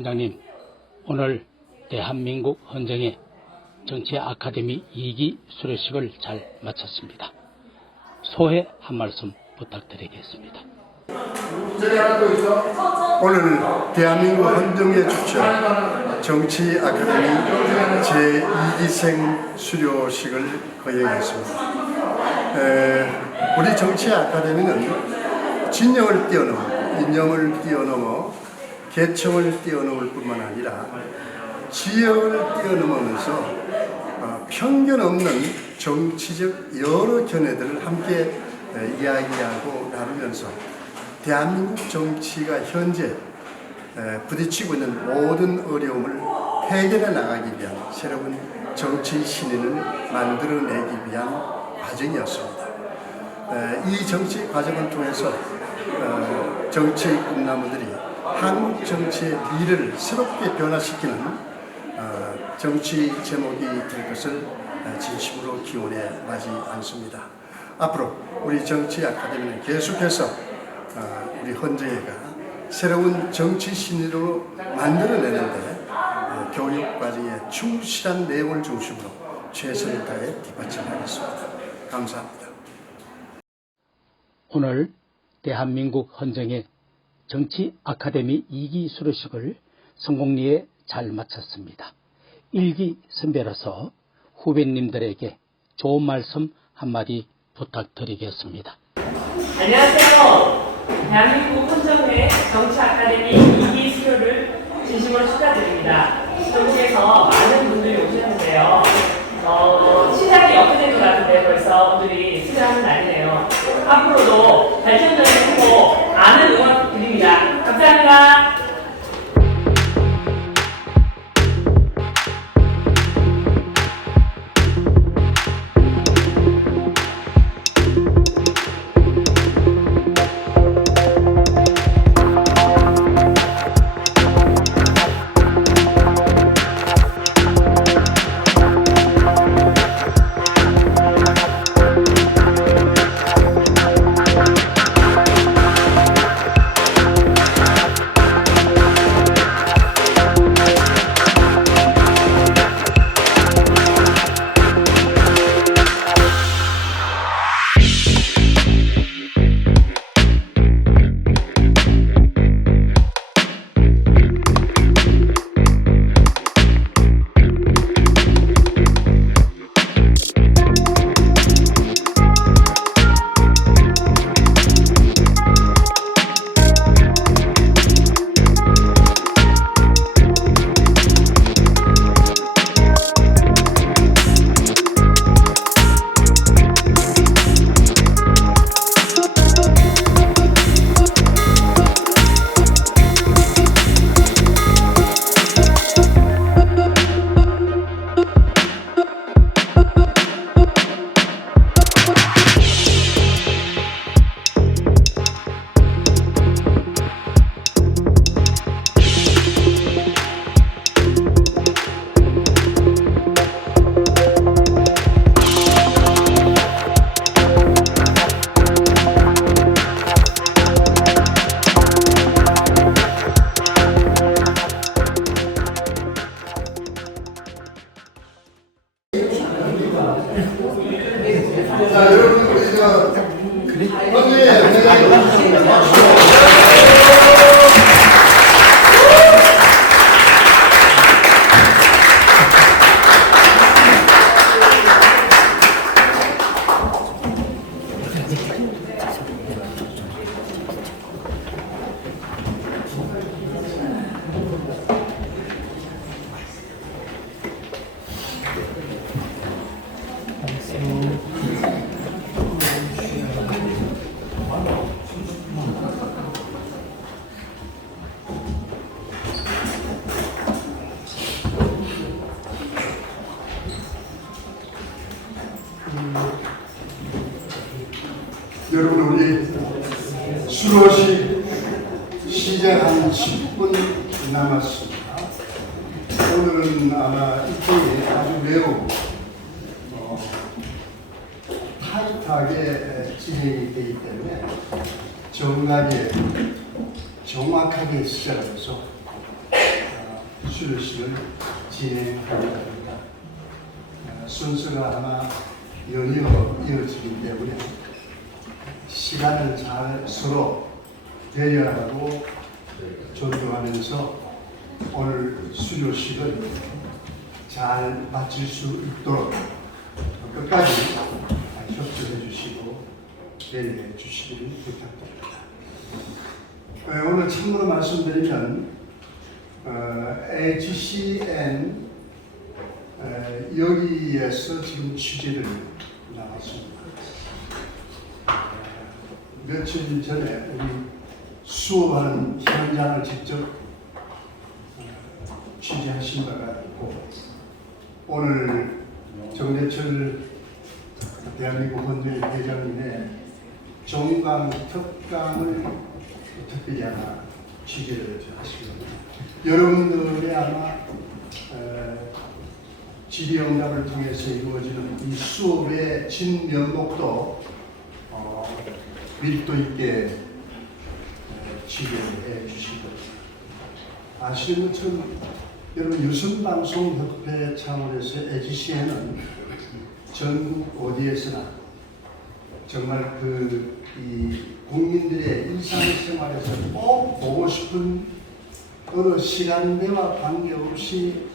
원장님, 오늘 대한민국 헌정의 정치 아카데미 2기 수료식을 잘 마쳤습니다. 소회 한 말씀 부탁드리겠습니다. 오늘 대한민국 헌정에 주최한 정치 아카데미 제2기생 수료식을 거행했습니다. 우리 정치 아카데미는 진영을 뛰어넘어 이념을 뛰어넘어 계층을 뛰어넘을 뿐만 아니라 지역을 뛰어넘으면서 편견 없는 정치적 여러 견해들을 함께 이야기하고 나누면서 대한민국 정치가 현재 부딪히고 있는 모든 어려움을 해결해 나가기 위한 새로운 정치 신인을 만들어내기 위한 과정이었습니다. 이 정치 과정을 통해서 정치 꿈나무들이 한국 정치의 미래를 새롭게 변화시키는 정치 제목이 될 것을 진심으로 기원해 마지 않습니다. 앞으로 우리 정치 아카데미는 계속해서 우리 헌정회가 새로운 정치 신인으로 만들어내는데 교육 과정에 충실한 내용을 중심으로 최선을 다해 뒷받침하겠습니다. 감사합니다. 오늘 대한민국 헌정의 정치 아카데미 2기 수료식을 성공리에 잘 마쳤습니다. 1기 선배로서 후배님들에게 좋은 말씀 한마디 부탁드리겠습니다. 안녕하세요. 대한민국 헌정회 정치 아카데미 2기 수료를 진심으로 축하드립니다. 전국에서 많은 분들이 오셨는데요. 시작이 엊그제인 것 같은데 벌써 오늘이 수료하는 날이네요. 앞으로도 발전되는 행복 많은 응원 드립니다. 감사합니다. 자, 여러분 우리 여러분 우리 수료식 시작 한 10분 남았습니다. 오늘은 아마 일정이 아주 매우 타이트하게 진행이 되기 때문에 정확하게 시작해서 수료식을 진행하려고 합니다. 순서가 아마 연이어 이어지기 때문에 시간을 잘 서로 배려하고 존중하면서 오늘 수료식을 잘 마칠 수 있도록 끝까지 협조해 주시고 배려해 주시기를 부탁드립니다. 오늘 참고로 말씀드리면 HCN 여기에서 지금 취재를 나왔습니다. 며칠 전에 우리 수업하는 현장을 직접 취재하신 바가 있고 오늘 정대철 대한민국 헌정의 회장님의 종강 특강을 특별히 하나 취재를 하시거든요. 여러분들의 아마 질의응답을 통해서 이루어지는 이 수업의 진면목도 밀도 있게 취재를 해 주시고 아시는 것처럼 여러분 유선방송협회 차원에서 HCN은 전국 어디에서나 정말 이 국민들의 일상생활에서 꼭 보고 싶은 어느 시간대와 관계없이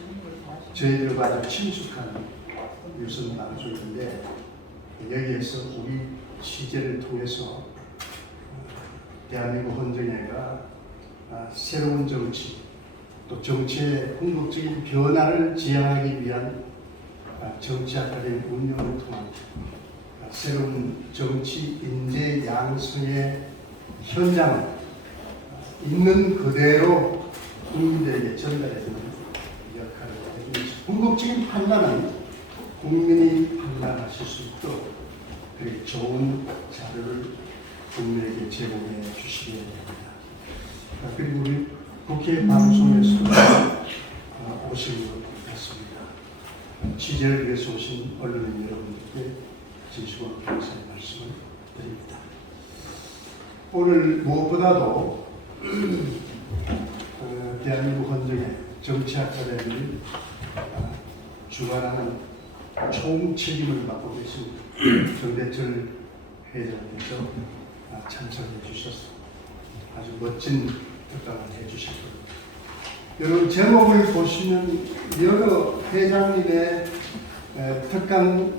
저희들과 아주 친숙한 유선방송인데 여기에서 우리 취재를 통해서 대한민국 헌정회가 새로운 정치 또 정치의 궁극적인 변화를 지향하기 위한 정치 아카데미 운영을 통한 새로운 정치 인재 양성의 현장을 있는 그대로 국민들에게 전달해주는 역할을 해주면서 궁극적인 판단은 국민이 판단하실 수 있도록 그렇게 좋은 자료를 국민에게 제공해 주시기 바랍니다. 그리고 우리 국회 방송에서 오신 것 같습니다. 취재를 위해서 오신 언론인 여러분들께 진심으로 감사의 말씀을 드립니다. 오늘 무엇보다도 대한민국 헌정의 정치 아카데미를 주관하는 총책임을 맡고 계신 정대철 회장님께서 참석해 주셔서 아주 멋진 특강을 해주셨습니다. 여러분 제목을 보시면 여러 회장님의 특강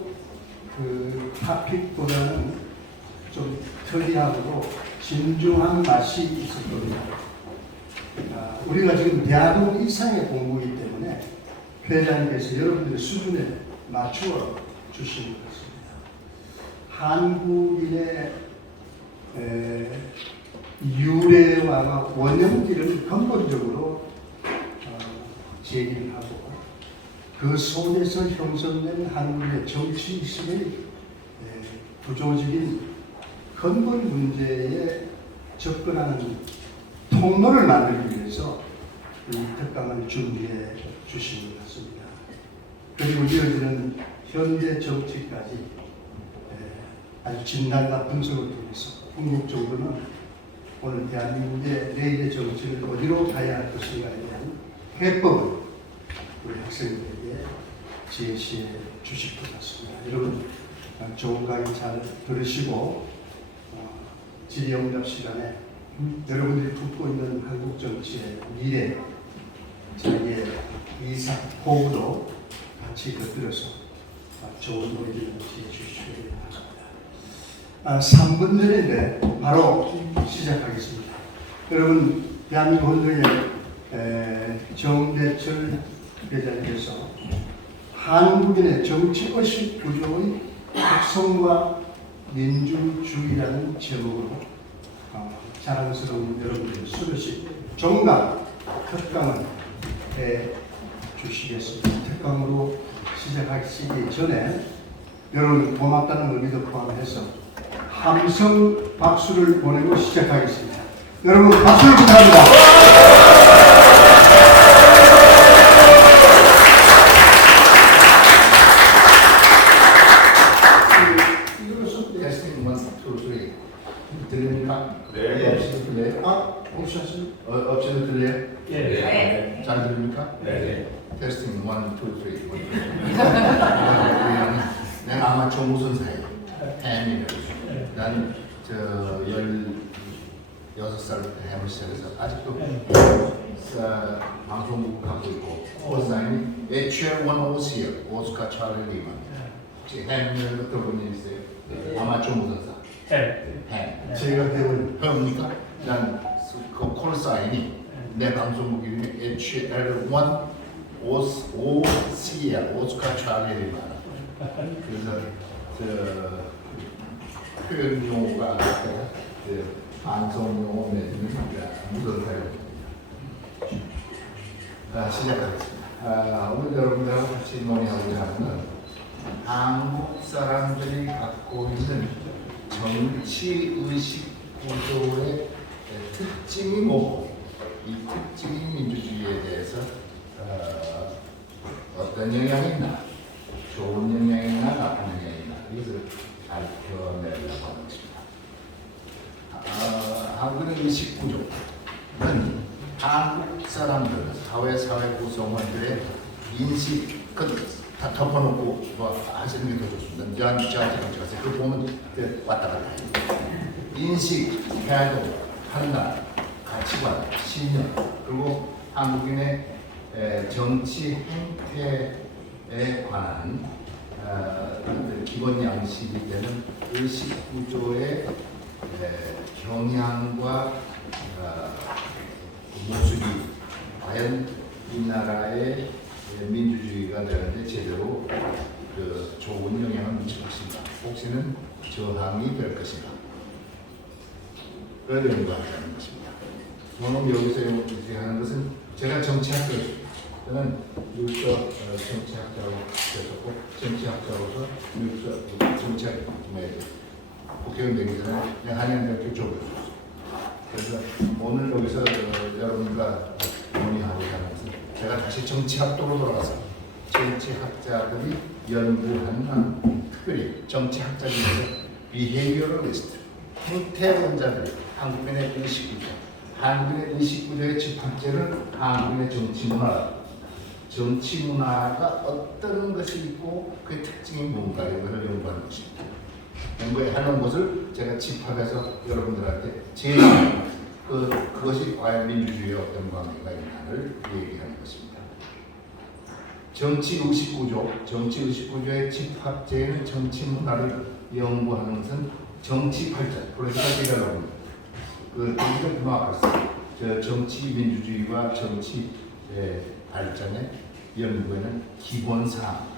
토픽보다는 좀 특이하고 진중한 맛이 있었거든요. 우리가 지금 대학원 이상의 공부이기 때문에 회장님께서 여러분들의 수준에 맞추어 주신 것 같습니다. 한국인의 유래와 원형기를 근본적으로 제기를 하고 그 속에서 형성된 한국의 정치의식의 구조적인 근본 문제에 접근하는 통로를 만들기 위해서 이 특강을 준비해 주신 것 같습니다. 그리고 이어지는 현대 정치까지 아주 진단과 분석을 통해서 궁극적으로는 오늘 대한민국의 내일의 정치를 어디로 가야 할 것인가에 대한 해법을 우리 학생들에게 제시해 주실 것 같습니다. 여러분 좋은 강의 잘 들으시고 질의응답 시간에 여러분들이 품고 있는 한국 정치의 미래, 자기의 이상, 포부도 같이 곁들여서 좋은 의견을 제시해 주시기 바랍니다. 3분 전인데 바로 시작하겠습니다. 여러분 대한민국 헌정의 정대철 회장님께서 한국인의 정치의식 구조의 특성과 민주주의라는 제목으로 자랑스러운 여러분들의 수료식 종강 특강을 해 주시겠습니다. 특강으로 시작하시기 전에 여러분 고맙다는 의미도 포함해서 함성 박수를 보내고 시작하겠습니다. 여러분 박수를 부탁합니다. 들립니까? 네. 없이도 들려요? 없이도 들려요? 네. 잘 들립니까? 네. 테스팅 1, 2, 3. 내가 아마추어 무선사예요. 햄이라고. 나는 16살부터 햄을 시작해서 아직도 방송국 갖고 있고 콜사인이 HL1OCL 오스카 찰리 리만. 혹시 햄을 들어본 일 있어요? 아마추어 무선사. 햄. 제가 배운 햄입니까? 난 그 콜사인이 내 방송국 이름이 HL1 OCL 오스카 찰리 리만. 그래서 표현 용어가 방송 용어 내지는 무선사요. 시작하겠습니다. 오늘 여러분들하고 같이 논의하고자 하는 한국 사람들이 갖고 있는 정치 의식 구조의 특징이 뭐고 이 특징이 민주주의에 대해서 어떤 영향이 있나, 좋은 영향이 있나, 나쁜 영향이 있나 이것을 밝혀내려고 하는 것입니다. 한국의 의식 구조는 한국 사람들, 사회 구성원들의 인식, 다 덮어놓고 하시는 게 더 좋습니다. 저한테 가세요. 그거 보면 왔다 갔다 해요. 인식, 태도, 판단, 가치관, 신념, 그리고 한국인의 정치 행태에 관한 기본 양식이 되는 의식 구조의 경향과 모습이 과연 이 나라의 민주주의가 되는데 제대로 좋은 영향을 미칠 것인가, 혹시는 저항이 될 것인가, 그런 연구하는 것입니다. 저는 여기서 하는 것은 제가 정치학자입니다. 저는 미국서 정치학자로 되었고 정치학자로서 미국서 정치학 국회의원 되기 전에 그냥 한양대학교 졸업했습니다. 그래서 오늘 여기서 여러분과 논의하고자 하는 것은 제가 다시 정치학도로 돌아가서 정치학자들이 연구하는 특별히 정치학자 중에서 비헤이비어럴리스트, 행태론자들이 한국인의 의식구조, 한국인의 의식구조의 집합제는 한국인의 정치문화가 어떤 것이 있고 그의 특징이 뭔가 이것을 연구하는 것입니다. 연구하는 것을 제가 집합해서 여러분들한테 제일 그것이 과연 민주주의의 어떤 관계가 있나를 얘기하는 것입니다. 정치의식구조의 집합제에는 정치문화를 연구하는 것은 정치발전, 그래서 제가 여러분 거기가 분화했어요. 정치 민주주의와 정치 발전의 연구에는 기본사항.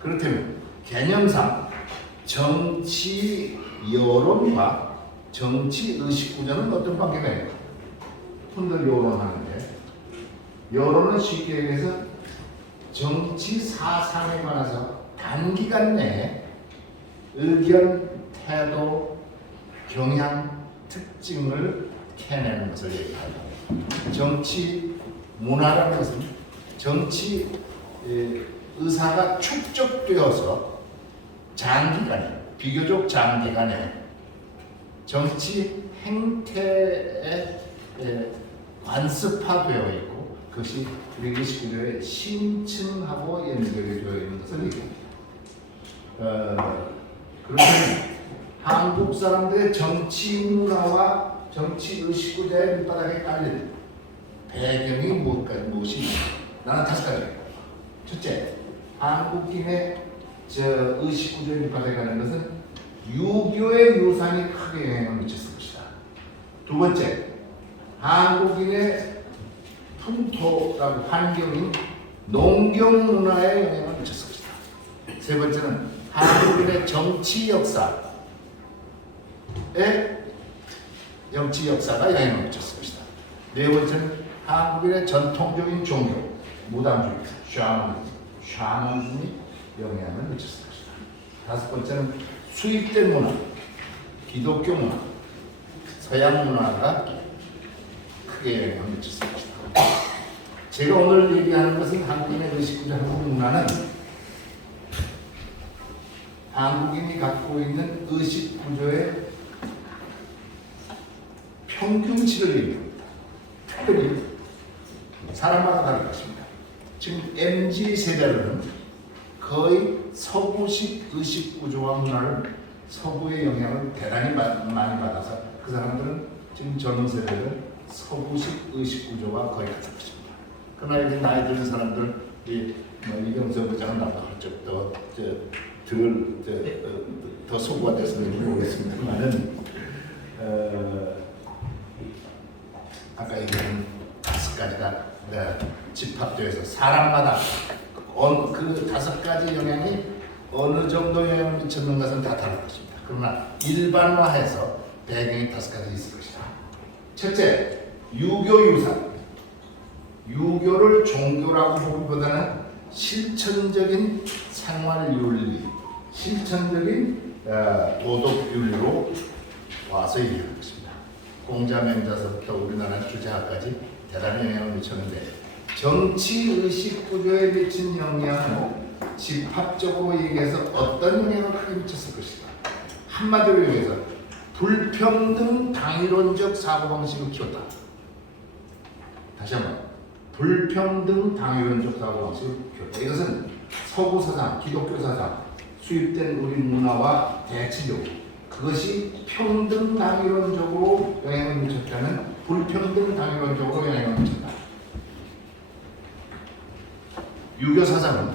그렇다면 개념상 정치 여론과 정치 의식구조는 어떤 관계가 있을까? 흔들 여론하는데, 여론은 쉽게 얘기해서 정치 사상에 관해서 단기간 내에 의견, 태도, 경향, 특징을 캐내는 것을 얘기합니다. 정치 문화라는 것은 정치 의사가 축적되어서 비교적 장기간에 정치 행태에 관습화되어 있고 그것이 우리 의식구조에 심층하고 연결이 되어 있는 것을 얘기합니다. 그렇다면 한국 사람들의 정치 문화와 정치 의식구조의 밑바닥에 깔린 배경이 무엇인가? 나는 5가지. 첫째, 한국인의 의식구조의 밑바닥에 깔린 것은 유교의 유산이 크게 영향을 미쳤을 것이다. 두 번째, 한국인의 풍토라고 환경인 농경 문화에 영향을 미쳤을 것이다. 세 번째는 한국인의 정치 역사가 영향을 미쳤을 것이다. 네 번째는 한국인의 전통적인 종교, 무당주의, 샤머니즘이 영향을 미쳤을 것이다. 다섯 번째는 수입된 문화, 기독교 문화, 서양 문화가 크게 영향을 미쳤을 것이다. 제가 오늘 얘기하는 것은 한국인의 의식구조, 한국 문화는 한국인이 갖고 있는 의식구조의 평균치를 얘기합니다. 특별히 사람마다 다를 것입니다. 지금 MZ세대는 거의 서구식 의식 구조와 문화를 서구의 영향을 대단히 많이 받아서 그 사람들은 지금 젊은 세대는 서구식 의식 구조와 거의 같은 것입니다. 그러나 이제 나이 드는 사람들, 이경서 부장은 나보다 더 소구가 돼서는 모르겠습니다만은 아까 얘기한 5가지가 집합되어서 사람마다 그 5가지 영향이 어느 정도 영향을 미쳤는 것은 다 다를 것입니다. 그러나 일반화해서 배경이 5가지 있을 것이다. 첫째, 유교 유산. 유교를 종교라고 보기보다는 실천적인 생활윤리, 실천적인 도덕윤리로 와서 얘기하는 것입니다. 공자맹자서부터 우리나라 주제학까지 대단히 영향을 미쳤는데 정치의식 구조에 미친 영향은 집합적으로 얘기해서 어떤 영향을 크게 미쳤을 것이다. 한마디로 얘기해서 불평등 당위론적 사고방식을 키웠다. 다시 한번 불평등 당위론적 사고방식을 키웠다. 이것은 서구 사상, 기독교 사상, 수입된 우리 문화와 대치적으로 그것이 평등 당위론적으로 영향을 미쳤다면 불평등 당위론적으로 영향을 미쳤다. 유교 사상은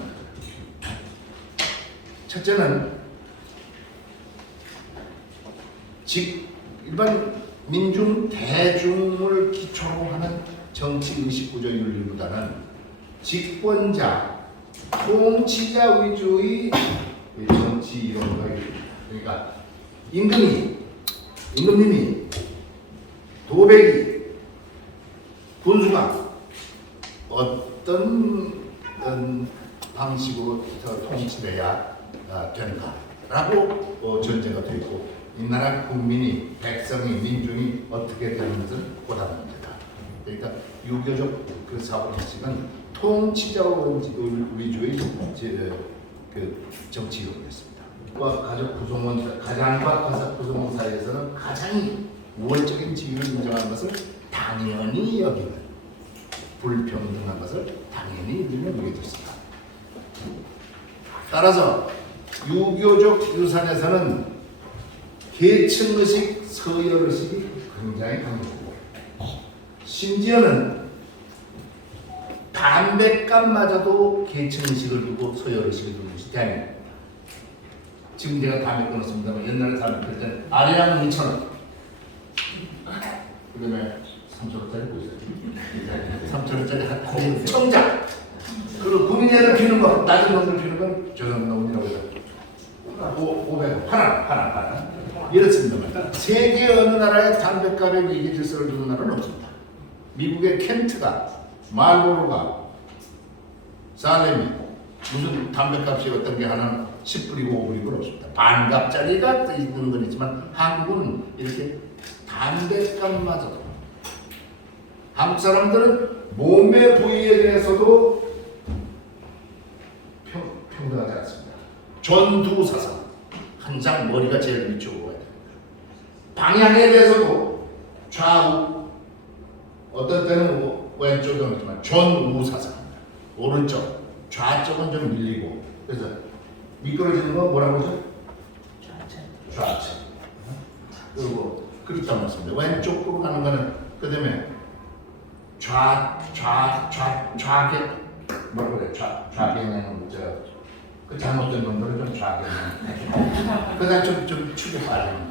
첫째는 일반 민중 대중을 기초로 하는 정치 의식 구조 윤리보다는 집권자, 통치자 위주의 정치 이론과 윤리입니다. 그러니까 임금님이, 도백이, 군수가 어떤 방식으로 통치돼야 되는가라고 전제가 되어 있고 이 나라 국민이, 백성이, 민중이 어떻게 되는 것은 고단 문제다. 그러니까 유교적 그 사고 방식은 통치자 위주의 정치 이론이었습니다. 가족 구성원, 가장과 가족 구성원 사이에서는 가장 우월적인 지위를 인정하는 것을 당연히 여기는, 불평등한 것을 당연히 여기게 됐습니다. 따라서 유교적 유산에서는 계층의식, 서열의식이 굉장히 강했고 심지어는 담뱃값마저도 계층의식을 두고 서열의식을 두는 것이 대안입니다. 지금 제가 담배 끊었습니다만 옛날에 담배 끊을 때는 아래양은 2,000원, 그 다음에 3,000원짜리 보세요. 3,000원짜리 한 청장, 그리고 국민애를 피는 거, 낮은 놈들 피는 건 저런 놈이라고 해서 500원, 하나. 이렇습니다만 세계 어느 나라에 담배값에 위기 질서를 두는 나라는 없습니다. 미국의 켄트가, 말보로가, 살렘이 무슨 담배값이 어떤 게 하나 10불이고 5불이고 없습니다. 반값짜리가 있는 건 있지만 한국은 이렇게 담배값마저도, 한국 사람들은 몸의 부위에 대해서도 평등하지 않습니다. 전두사상, 항상 머리가 제일 위쪽으로 가야 됩니다. 방향에 대해서도 좌우, 어떤 때는 왼쪽은 있지만 전우사상입니다. 오른쪽, 좌쪽은 좀 밀리고, 그래서 미끄러지는 거 뭐라고 하죠? 좌측. 그리고 그렇단 말씀입니다. 왼쪽으로 가는 거는 그 다음에 좌계 뭐라고 그래? 좌경향은 그 잘못된 놈들은 좀 좌경향. 그다음 좀 축에 빠지는 거예요.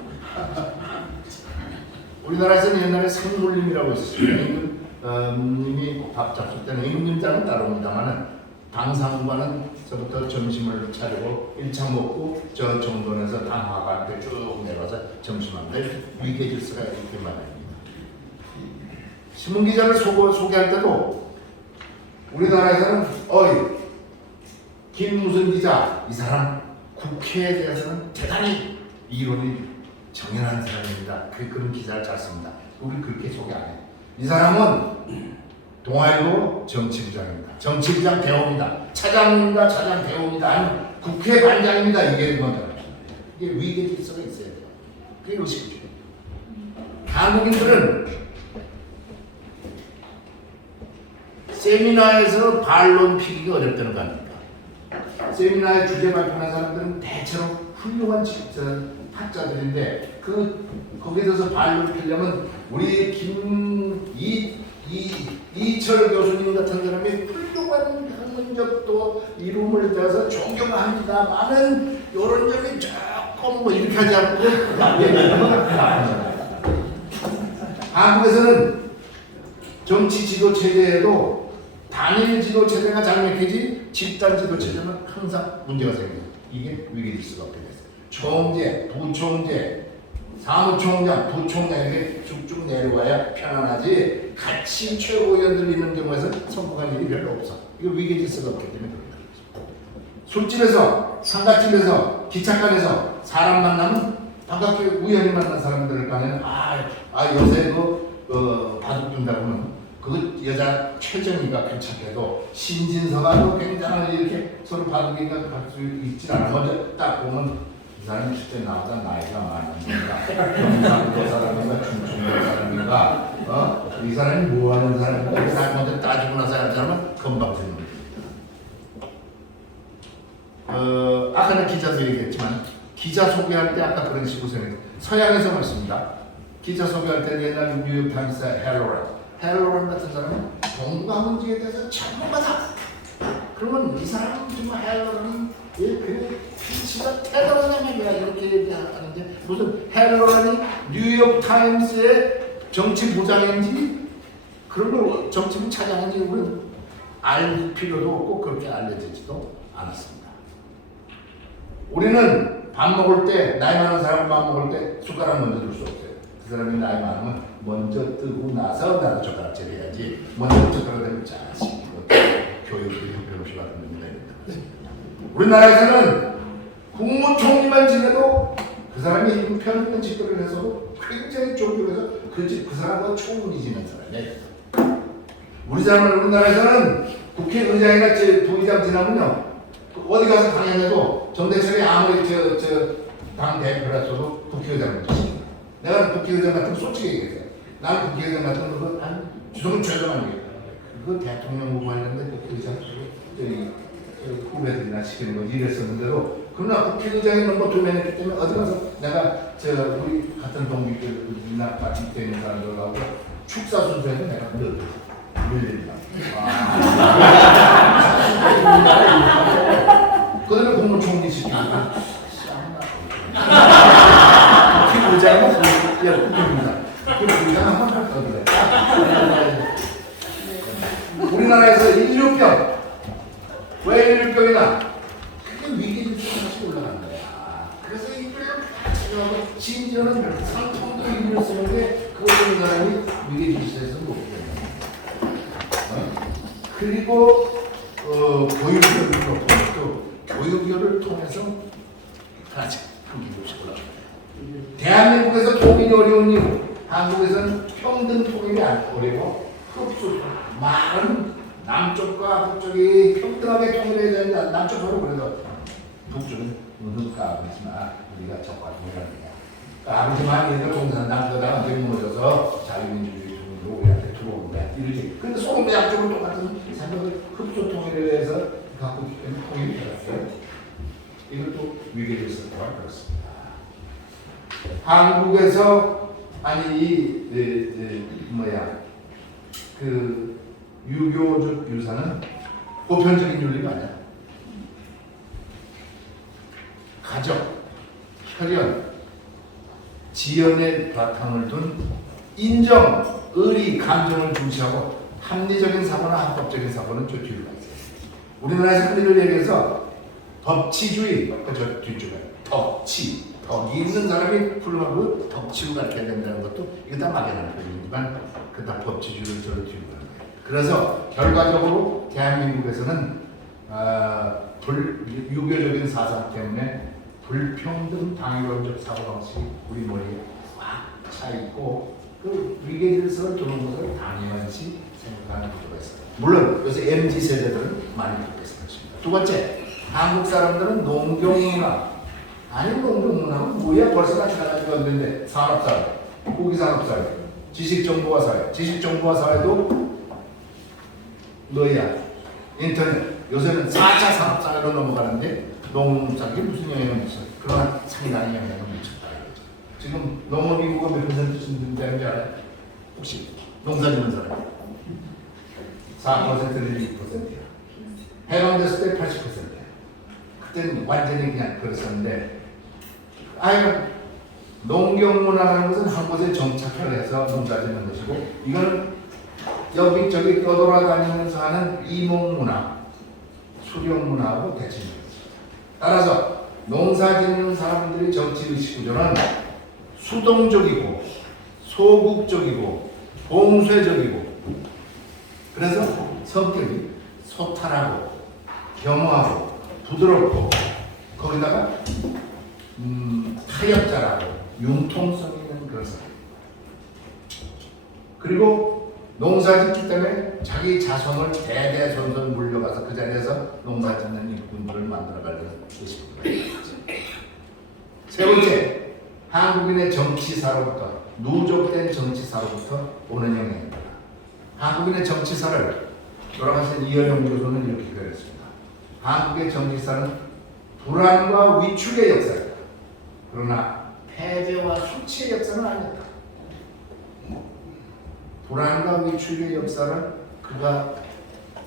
우리나라에서는 옛날에 상물림이라고 있었습니다. 임금님이 밥 잡술 때는 임금님자는 따로입니다만은 당상관은 저부터 점심을 차리고 1차 먹고 저 정돈에서 당화관한테 쭉 내려와서 점심합니다. 위계 질서가 이렇게 말합니다. 신문기자를 소개할 때도 우리나라에서는 김 무슨 기자, 이 사람 국회에 대해서는 대단히 이론이 정연한 사람입니다. 그런 기사를 잘 씁니다. 우리 그렇게 소개 안 해요. 이 사람은 동아일보 정치부장입니다. 정치부장 대우입니다. 차장입니다. 차장 대우입니다. 국회 반장입니다. 이게 뭔가 이게 위계 질서가 있어야 돼요. 그게 의식주의. 한국인들은 세미나에서 반론 피기가 어렵다는 거 아닙니까? 세미나에 주제 발표하는 사람들은 대체로 훌륭한 학자들인데 거기에 대해서 반론 피려면 우리 이철 교수님 같은 사람이 훌륭한 학문적도 이름을 대서 존경합니다만은 이런 점이 조금 뭐 이렇게 하지 않고 한국에서는 정치 지도 체제에도 단일 지도 체제가 잘 맥히지 집단 지도 체제는 항상 문제가 생겨요. 이게 위기 질서가 없게 됐어요. 총재, 부총재, 사무총장, 부총장 이렇게 쭉쭉 내려와야 편안하지 같이 최고위원들 있는 경우에서 성공할 일이 별로 없어. 이거 위기 질서가 없기 때문에 그런 거죠. 술집에서, 상가집에서, 기차간에서 사람 만나면 반갑게 우연히 만난 사람들 간에는 요새 바둑 둔다고는 그 여자 최정희가 괜찮게도 신진서가 굉장히 이렇게 서로 바둑이가 할 수 있지 않아. 먼저 딱 보면 이 사람이 실제 나보다 나이가 많은가, 경상도 사람인가, 충청도 사람인가, 이 사람이 뭐 하는 사람인가, 이 사람 먼저 따지고 나서 하는 사람은 금방 되는 거예요. 아까는 기자도 얘기했지만 기자 소개할 때 아까 그런 식으로 생각해요. 서양에서 말씀입니다. 기자 소개할 때 옛날 뉴욕타임스 헬로런 같은 사람은 동북아 문제에 대해서 전문가다. 그러면 이 사람은 정말 헬로런이 그 피치가 대단하냐면 이렇게 얘기하는데 무슨 헬로런이 뉴욕타임스의 정치부장인지 그런 걸 정치부 차장인지 우리는 알 필요도 없고 그렇게 알려지지도 않았습니다. 우리는 밥 먹을 때 나이 많은 사람 밥 먹을 때 숟가락 먼저 들 수 없어요. 그 사람이 나이 많으면 먼저 뜨고 나서 나도 젓가락질 해야지. 먼저 젓가락 대면 자식 교육도 형편없이 받는 의미가 있다. 우리나라에서는 국무총리만 지내도 그 사람이 형편없는 짓거리를 해서도 굉장히 존경해서 그 사람과 총리 지낸 사람이에요. 우리나라에서는 국회의장이나 부의장 지나면요 어디 가서 강연해도 정대철이 아무리 당 대표라서도 국회의장을 지십니다. 내가 국회의장 같은 거 솔직히 얘기했어요. 나는 국회의장 같은 거 주성은 죄송한 얘기예요. 그거 대통령 후보 하는데 국회의장 후배들이나 시키는 거 이랬었는데도 그러나 국회의장이 넘버 2명 했기 때문에 어디 가서 내가 우리 같은 동기들이나 같이 되는 사람들하고 축사 순서에서 내가 밀립니다. 그다음에 국무총리 시키고 국회의장은 국회의장 한번 할 거거든. 우리나라에서 인류병 왜 인류병이나 그게 위기질서가 다시 올라가는 거야. 그래서 이걸 가져가고 심지어는 상품도 인류를 쓰는데 그걸 우리나라는 위기질서에서 못 그리고 교육료를 높은 것도 교육료를 통해서 하나씩 한국으로씩 올라갑니다. 대한민국에서 통일이 어려운 이유 한국에서는 평등 통일이 어려워 흡수 많은 남쪽과 북쪽이 평등하게 통일해야 된다. 남쪽으로 그래도 북쪽은 무슨 까불지만 우리가 적과 통일합니다. 까불지만 얘가 공산당보다가 무너져서 자유민주주의 통일로 우리한테 들어오는 거야. 이러지. 근데 소금 양쪽은 똑같은 생각을 흡수 통일에 대해서 갖고 있기 때문에 통일이 되었어요. 이것도 위기질서와 그렇습니다. 한국에서 그 유교적 유산은 보편적인 윤리가 아니야. 가정, 혈연, 지연의 바탕을 둔 인정, 의리, 감정을 중시하고 합리적인 사고나 합법적인 사고는 저 뒤로 가 있어요. 우리나라에서 흔히들 얘기해서 법치주의, 저 뒤쪽에 덕치, 덕이 있는 사람이 훌륭하고 덕치고 가르쳐야 된다는 것도 이거 다 막연한 표현이지만 그 다 법치주의를 저를 뒤로 가는 거예요. 그래서 결과적으로 대한민국에서는 유교적인 사상 때문에 불평등 당위론적 사고방식이 우리 머리에 꽉 차 있고 그 위계질서를 두는 것을 당연시 생각하는 구조가 있어요. 물론 요새 MZ 세대들은 많이 그렇게 생각합니다. 두 번째, 한국 사람들은 농경문화 농경문화는 뭐야? 벌써 나 지나가지고 왔는데 산업사회 후기산업사회, 지식정보화 사회, 지식정보화 사회도 너희야 인터넷, 요새는 4차 산업사회로 넘어가는데 농작이 무슨 영향을 미쳐? 그러나 상당히 영향을 미쳤다. 지금 농업 인구가 몇 퍼센트 증가하는지 알아요? 혹시 농사 짓는 사람? 4%는 6%야. 해방됐을 때 80%야. 그때는 완전히 그냥 그랬었는데, 농경문화라는 것은 한 곳에 정착을 해서 농사 짓는 것이고, 이거는 여기저기 떠돌아다니면서 하는 이목문화, 수령문화하고 대칭이 있습니다. 따라서 농사 짓는 사람들의 정치의식 구조는 수동적이고 소극적이고 봉쇄적이고, 그래서 성격이 소탈하고 겸허하고 부드럽고, 거기다가 타협자라고 융통성 있는 그런 사람. 그리고 농사 짓기 때문에 자기 자손을 대대손손 물려가서 그 자리에서 농사 짓는 일꾼들을 만들어가려는 의식입니다. 세 번째, 한국인의 정치사로부터, 누적된 정치사로부터 오는 영향입니다. 한국인의 정치사를 돌아가신 이현영 교수는 이렇게 표현했습니다. 한국의 정치사는 불안과 위축의 역사이다. 그러나 패배와 수치의 역사는 아니었다. 불안과 위축의 역사를 그가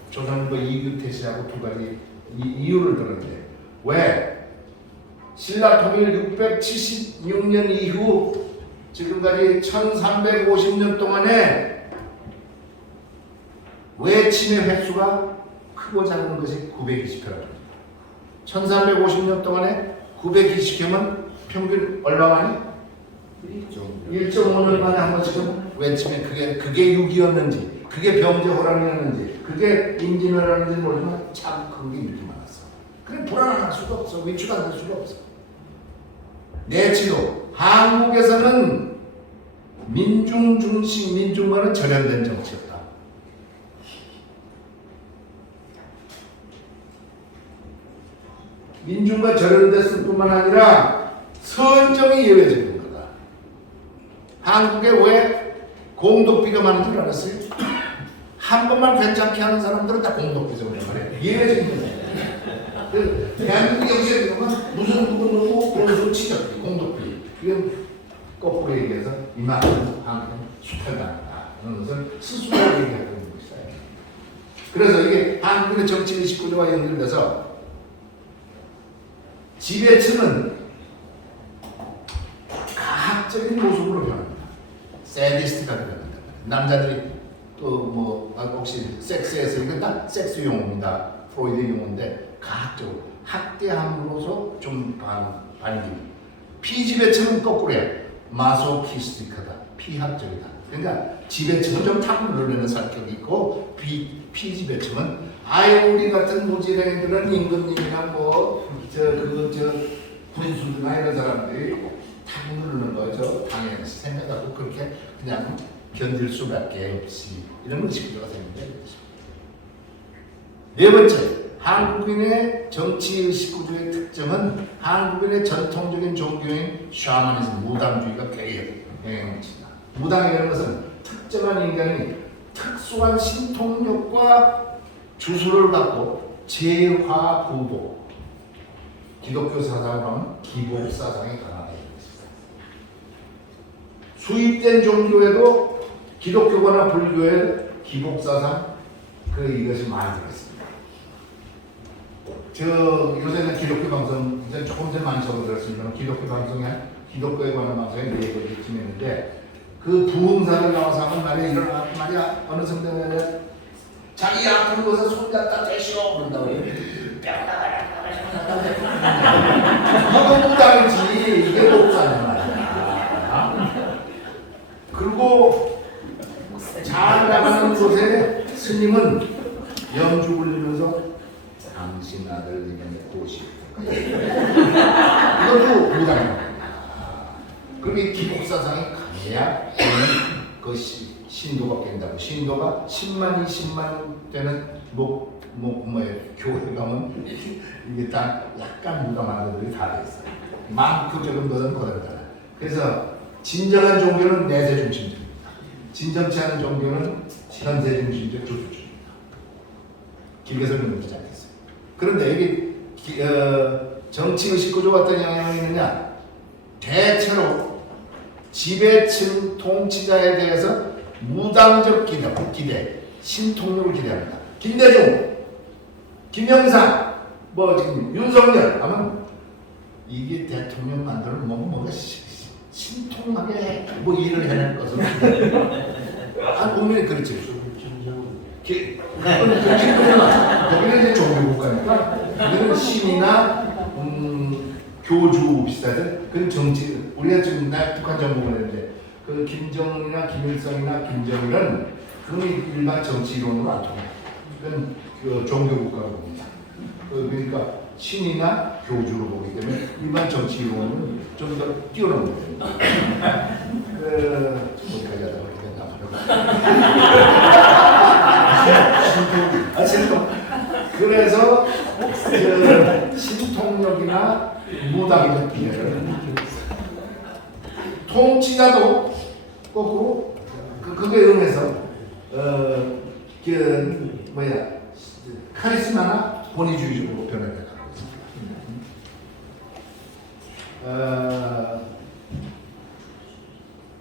조선일보 이규태 씨하고 두 가지 이유를 들었는데, 왜 신라 통일 676년 이후 지금까지 1350년 동안에 외침의 횟수가 크고 작은 것이 920회랍니다. 1350년 동안에 920회면 평균 얼마만이? 1.5년 만에 한 번씩은 외침에, 그게 6이었는지, 그게 병제호란이었는지, 그게 임진왜란인지 모르지만 참 큰 게 이렇게 많았어. 그래, 불안할 수가 없어. 위축할 수가 없어. 내치도 한국에서는 민중 중심, 민중과는 절연된 정치였다. 민중과 절연됐을 뿐만 아니라 선정이 예외적인 거다. 한국에 왜 공덕비가 많은 줄 알았어요? 한 번만 괜찮게 하는 사람들은 다 공덕비죠. 예외적인 거다. 대한민국 경제에 보면 무슨 부분 놓고 그런 치적, 공덕비. 이건 거꾸로 얘기해서 이만큼 한국은 수탈당한다. 그런 것을 스스로 얘기하고 있는 것이다. 그래서 이게 한국의 정치의식 구조와 연결돼서 지배층은 가학적인 모습으로 변합니다. 세디스트가 변합니다. 남자들이 또 혹시 섹스에서 이건 다 섹스 용어입니다. 프로이드 용어인데 가학적으로 학대함으로써 좀 반기. 피지배층은 거꾸로야. 마소키스틱하다. 피학적이다. 그러니까 지배층은 좀 탁을 누르는 성격이 있고, 피지배층은 우리 같은 무지랭이들은 임금님이나 군수들이나 이런 사람들이 탁 누르는 거죠. 당연히 생각하고 그렇게 그냥 견딜 수밖에 없이 이런 의식구조가 생긴다. 네 번째, 한국인의 정치의식구조의 특징은 한국인의 전통적인 종교인 샤머니즘, 무당주의가 괴에 영향을 미친다. 무당이라는 것은 특정한 인간이 특수한 신통력과 주술을 갖고 재화부복, 기독교 사상으로 하면 기복사상이 강하다. 수입된 종교에도 기독교거나 불교의 기복사상, 이것이 많이 들어있습니다. 요새는 기독교 방송, 이제 조금 전 많이 적어들었습니다만, 기독교 방송에, 기독교에 관한 방송에 4개를 했는데, 그 부흥사를 나와서 하면 말이야, 어느 성당에 자기 아픈 곳에 손잡다 대시오 그런다고 허동무당이지 이게 목사냐 말이야. 그리고 잘 나가는 곳에 스님은 연주 불리면서 당신 아들 이름에 꽃이 이것도 무당이야. 그렇게 기복사상이 강해야 그 신도가 깬다고. 신도가 10만, 20만 되는 교회 가면 이게 다 약간 무당한 것들이 다 있어요. 많고 적은 것은 거들잖아. 그래서 진정한 종교는 내세 중심적입니다. 진정치 않은 종교는 현세 중심적 조주주의입니다. 길게 설명드리지 않겠어요. 그런데 이게 정치 의식 구조가 어떤 영향이 있느냐? 대체로 지배층 통치자에 대해서 무당적 기대, 신통력을 기대합니다. 김대중, 김영삼, 뭐 지금 윤석열 하면 이게 대통령 만들면 뭔가 신통하게 뭐 일을 해낼 것으로. 국민이 그렇지. 거기는 이제 종교국가니까 우리는 신이나 교주 비슷하든 그건 정치. 우리가 지금 북한 정복을 했는데 그 김정은이나 김일성이나 김정일은 그건 일반 정치 이론으로 안 통해. 그건 그 종교국가로 봅니다. 그러니까 신이나 교주로 보기 때문에 일반 정치 이론은 좀 더 뛰어난 겁니다. 어디까지 하다 보니까 신통. 그래서 신통력이나 무당적 기회를 통치자도 거꾸로 그게 응해서 카리스마나 권위주의적으로 변해가고 있습니다.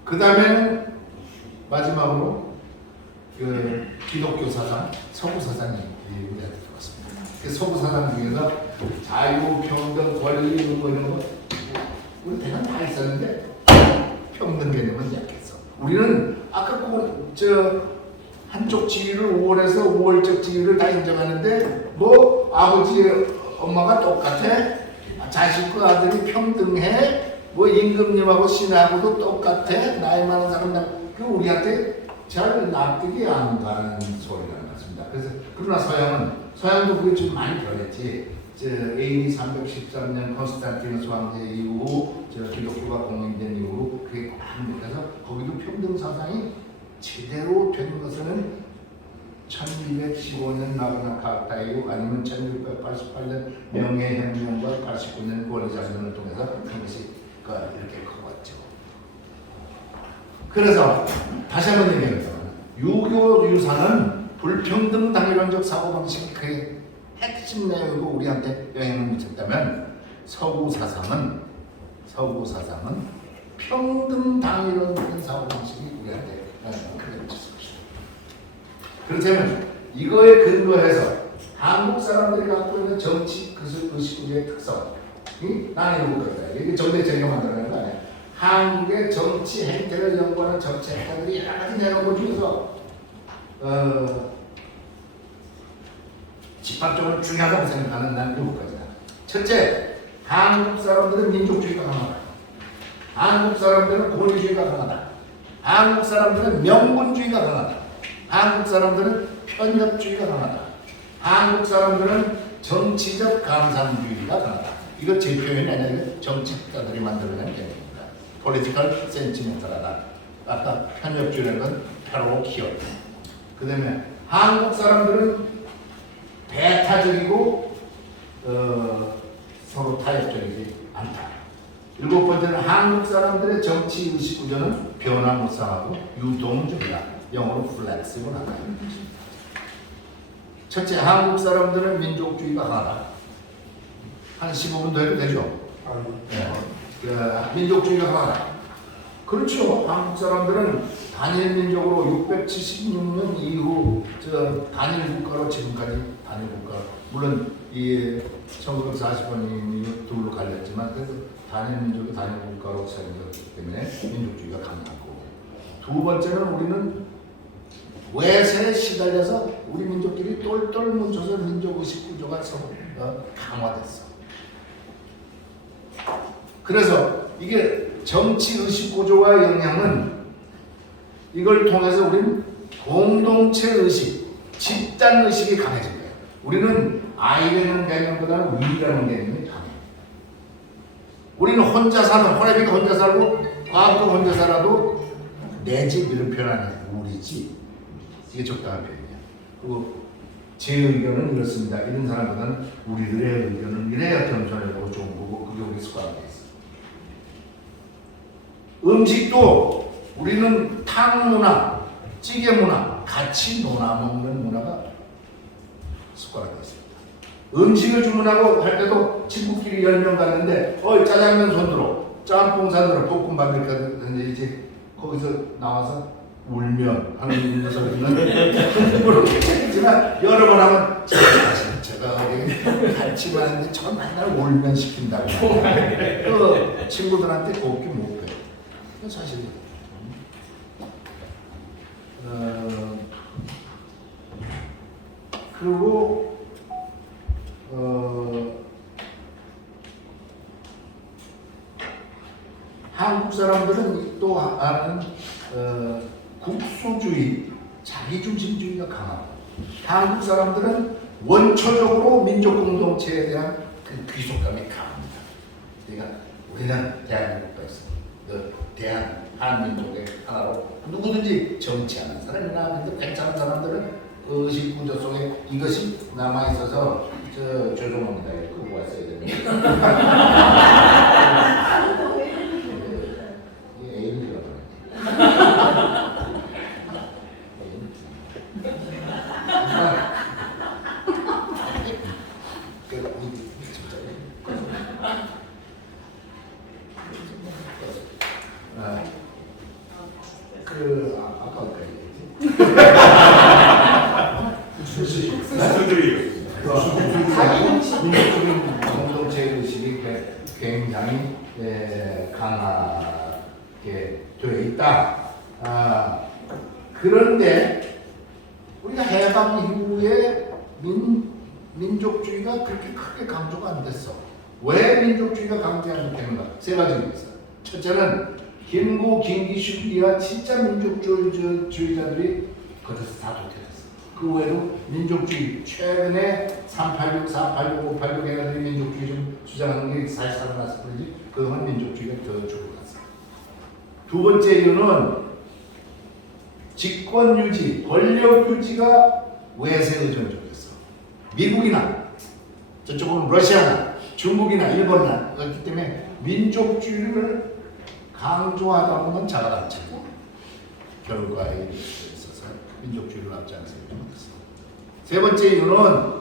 그 다음에는 마지막으로 그 기독교 사상, 서구 사상이 우리한테 들어갔습니다. 그 서구 사상 중에서 자유, 평등, 권리 뭐 이런 거 우리 대강 다 있었는데 평등 개념은 약했어. 우리는 아까 한쪽 지위를 우월해서 우월적 지위를 다 인정하는데 뭐 아버지 엄마가 똑같아, 자식과 아들이 평등해, 뭐 임금님하고 신하고도 똑같아, 나이 많은 사람 그 우리한테 잘 납득이 안 가는 소리가 났습니다. 그래서 그러나 서양도 그게 좀 많이 변했지. AD 313년 콘스탄티누스 황제 이후 기독교가 공인된 이후로 그게 많이 돼서 거기도 평등 사상이 제대로 된 것은 1215년 마그나 카타이고 아니면 1688년 명예혁명과 89년 권위자선을 통해서 그것이 이렇게 커왔죠. 그래서 다시 한번 얘기합니다. 유교 유사는 불평등 당일론적 사고방식이 그의 핵심 내용이고 우리한테 영향을 미쳤다면 서구 사상은 평등 당일론적인 사고방식이 우리한테 영향을 크게 미쳤습니다. 그렇다면 이거에 근거해서 한국 사람들이 갖고 있는 정치 의식의 특성이 나는 이럴 거다. 이게 정대체가 만들어낸 거 아니야. 한국의 정치 행태를 연구하는 정치학자들이 여러 가지 내놓은 것 중에서 집합적으로 중요하다고 생각하는 나는 이런 것까지다. 첫째, 한국 사람들은 민족주의가 강하다. 한국 사람들은 권위주의가 강하다. 한국 사람들은 명분주의가 강하다. 한국 사람들은 편협주의가 강하다. 한국 사람들은 정치적 감상주의가 강하다. 이거 제 표현이 아니라 이거 정치학자들이 만들어낸 개념입니다. political sentimental하다. 아까 편협주의라는 건 패러키어. 그 다음에 한국 사람들은 배타적이고 서로 타협적이지 않다. 일곱 번째는 한국 사람들의 정치 의식 구조는 변화무쌍하고 유동적이다. 영어로 플렉시블하다. 첫째, 한국 사람들은 민족주의가 강하다. 한 15분 더 해도 되죠? 네. 민족주의가 강하다. 그렇죠. 한국 사람들은 단일 민족으로 676년 이후 단일 국가로 지금까지 단일 국가. 물론 이 1940년 둘로 갈렸지만 그래도 단일 민족이 단일 국가로 생겼기 때문에 민족주의가 강하고. 두 번째는 우리는 외세에 시달려서 우리 민족끼리 똘똘 뭉쳐서 민족의식 구조가 강화됐어. 그래서 이게 정치의식 구조와 영향은 이걸 통해서 우리는 공동체의식, 집단의식이 강해진 거예요. 우리는 아이라는 개념보다는 위라는 개념이 강해요. 우리는 혼자 사는, 호래비가 혼자 살고 과학도 혼자 살아도 내 집 이런 표현 안 해요. 우리 집. 이게 적당한 표현이야. 그리고 제 의견은 이렇습니다. 이런 사람보다는 우리들의 의견은 이래야 겸손하고 좋은 거고 그게 우리 습관이 돼 있어. 음식도 우리는 탕 문화, 찌개 문화, 같이 논아 먹는 문화가 습관화되어 있습니다. 음식을 주문하고 할 때도 친구끼리 10명 갔는데 짜장면 손들어, 짬뽕 손들어, 볶음밥 이렇게 하는데 이제 거기서 나와서 울면 하는 녀석은 힘으로 괜찮지만 여러 번 하면 제가 같이 가는데 저 맨날 울면 시킨다고 그 친구들한테 곱게 못 해요. 사실 그리고 한국 사람들은 또 아는 국수주의, 자기중심주의가 강하고 한국 사람들은 원초적으로 민족 공동체에 대한 그 귀속감이 강합니다. 그러니까 우리는 대한민국도 있습니다. 대한 한민족의 하나로 누구든지 정치하는 사람이나 괜찮은 사람들은 의식 구조 속에 이것이 남아 있어서 죄송합니다. 그거 왔어야 되는데. 아까 민족적인 공동체 의식이 굉장히 강하게 되어 있다. 그런데 우리가 해방 이후에 민족주의가 그렇게 크게 강조가 안 됐어. 왜 민족주의가 강조 안 됐는가? 세 가지가 있어요. 첫째는 김구, 김기식이야 진짜 민족주의자들이 거기서 다 도태됐어. 그 외에도 민족주의 최근에 386, 486, 586 해가지고 민족주의 좀 주장하는 게 사실 살아났을 뿐이지 그동안 민족주의가 더 죽어갔어. 두 번째 이유는 집권 유지, 권력 유지가 외세 의존을 줬어. 미국이나 저쪽은 러시아나 중국이나 일본이나 그렇기 때문에 민족주의를 강조하다 보면 자가당착고 결과에 있어서 민족주의를 앞장서게 됩니다. 세 번째 이유는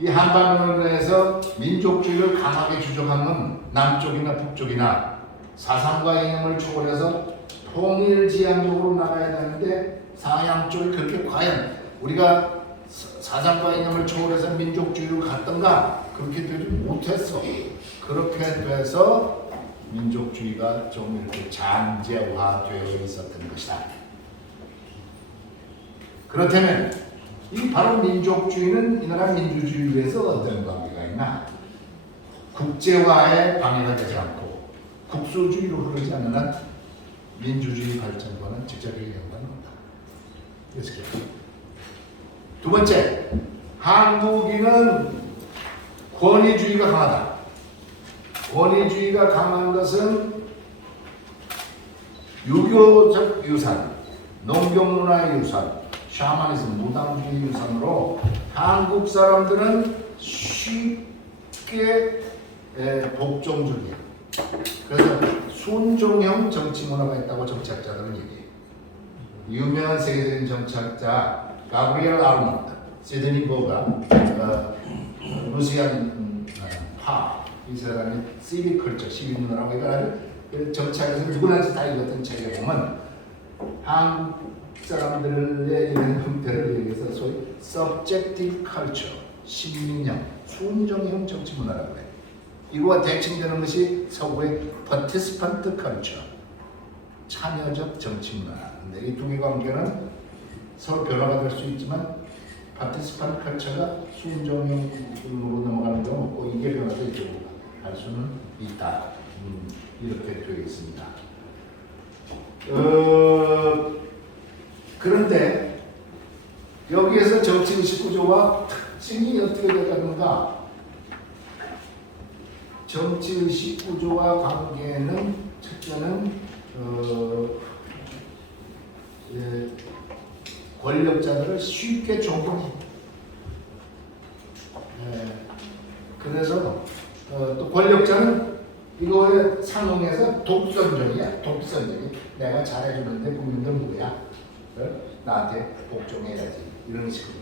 이 한반도에서 민족주의를 강하게 주장하는 남쪽이나 북쪽이나 사상과 이념을 초월해서 통일지향적으로 나가야 되는데 상향 쪽이 그렇게 과연 우리가 사상과 이념을 초월해서 민족주의를 갔던가 그렇게 되지 못했어. 그렇게 돼서 민족주의가 좀 이렇게 잔재화되어 있었던 것이다. 그렇다면 이 바로 민족주의는 이 나라 민주주의에서 어떤 관계가 있나? 국제화에 방해가 되지 않고 국수주의로 흐르지 않는 한 민주주의 발전과는 직접적인 연관은 없다. 6개. 두 번째, 한국인은 권위주의가 강하다. 권위주의가 강한 것은 유교적 유산, 농경문화 유산, 샤머니즘, 무당주의 유산으로 한국 사람들은 쉽게 복종적이야. 그래서 순종형 정치 문화가 있다고 정치학자들은 얘기해요. 유명한 세계적인 정치학자 가브리엘 아르몬트, 시드니 버가, 루시안 파, 이 사람이 시빅 컬처, 시빅 문화라고 해가지고 정치학에서 누구나 다 읽었던 책에 보면 한국 사람들의 이런 형태를 얘기해서 소위 subjective culture, 신민형, 순종형 정치 문화라고 해요. 이거와 대칭되는 것이 서구의 participant culture, 참여적 정치 문화. 근데 이 두 개 관계는 서로 변화가 될 수 있지만 participant culture가 순종형으로 넘어가는 경우 없고 이게 변화될 경우 할 수는 있다. 이렇게 되어 있습니다. 그런데 여기에서 정치의식 구조와 특징이 어떻게 되는가? 정치의식 구조와 관계는 첫째는 권력자들을 쉽게 종봉해. 그래서 또 권력자는 이거 왜 상응해서 독선적이야. 독선적이. 내가 잘해주는데 국민들 뭐야? 나한테 복종해야지. 이런 식으로.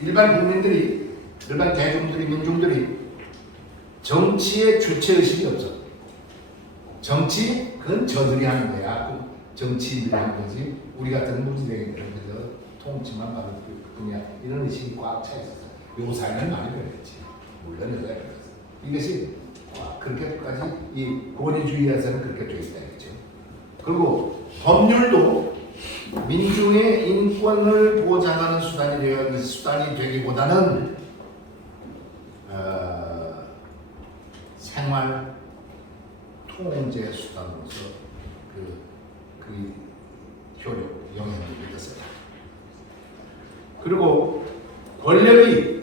일반 국민들이, 일반 대중들이, 민중들이 정치의 주체의식이 없어. 정치, 그건 저들이 하는 거야. 정치인들이 하는 거지. 우리 같은 문재인들은 그저 통치만 받을 뿐이야. 이런 의식이 꽉 차 있었어. 요사이는 많이 변했지. 물론 요사이 변했어. 이것이 그렇게까지 이 권위주의에서는 그렇게 돼 있다 이거죠. 그리고 법률도 민중의 인권을 보장하는 수단이 되기보다는 생활 통제 수단으로서 그 효력, 영향을 미쳤어요. 그리고 권력이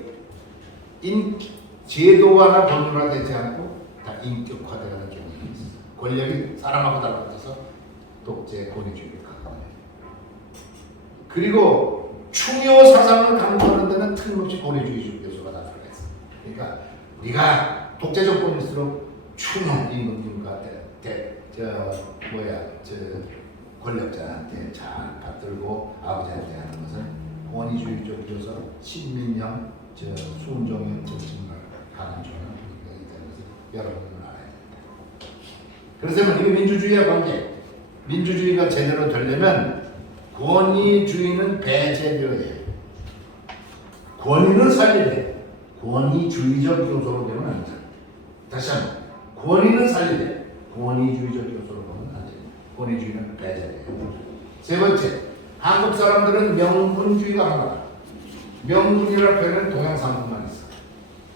제도화나 법률화되지 않고 다 인격화되는 경우가 있어요. 권력이 사람하고 달라져서 독재, 권위주의를 강화해요. 그리고 충효 사상을 강조하는 데는 틀림없이 권위주의 요소가 다 들어가 있어요. 그러니까 네가 독재 정권일수록 충효 임금님과 권력자한테 잘 받들고 아버지한테 하는 것은 권위주의적 요소, 신민형, 순종형 정신을 강조하는 분위기가 있다는 것을 여러분은 알아야 됩니다. 그래서 이 민주주의와 관계, 민주주의가 제대로 되려면 권위주의는 배제되어야 해요. 권위는 살려야 돼요. 권위주의적 요소로 되면 안 돼요. 다시 한번 권위는 살려야 돼요. 권위주의적 요소로 보면 안 돼요. 권위주의는 배제돼요. 세 번째, 한국 사람들은 명분주의가 하나다. 명분이라는 표현은 동양상품만 있어.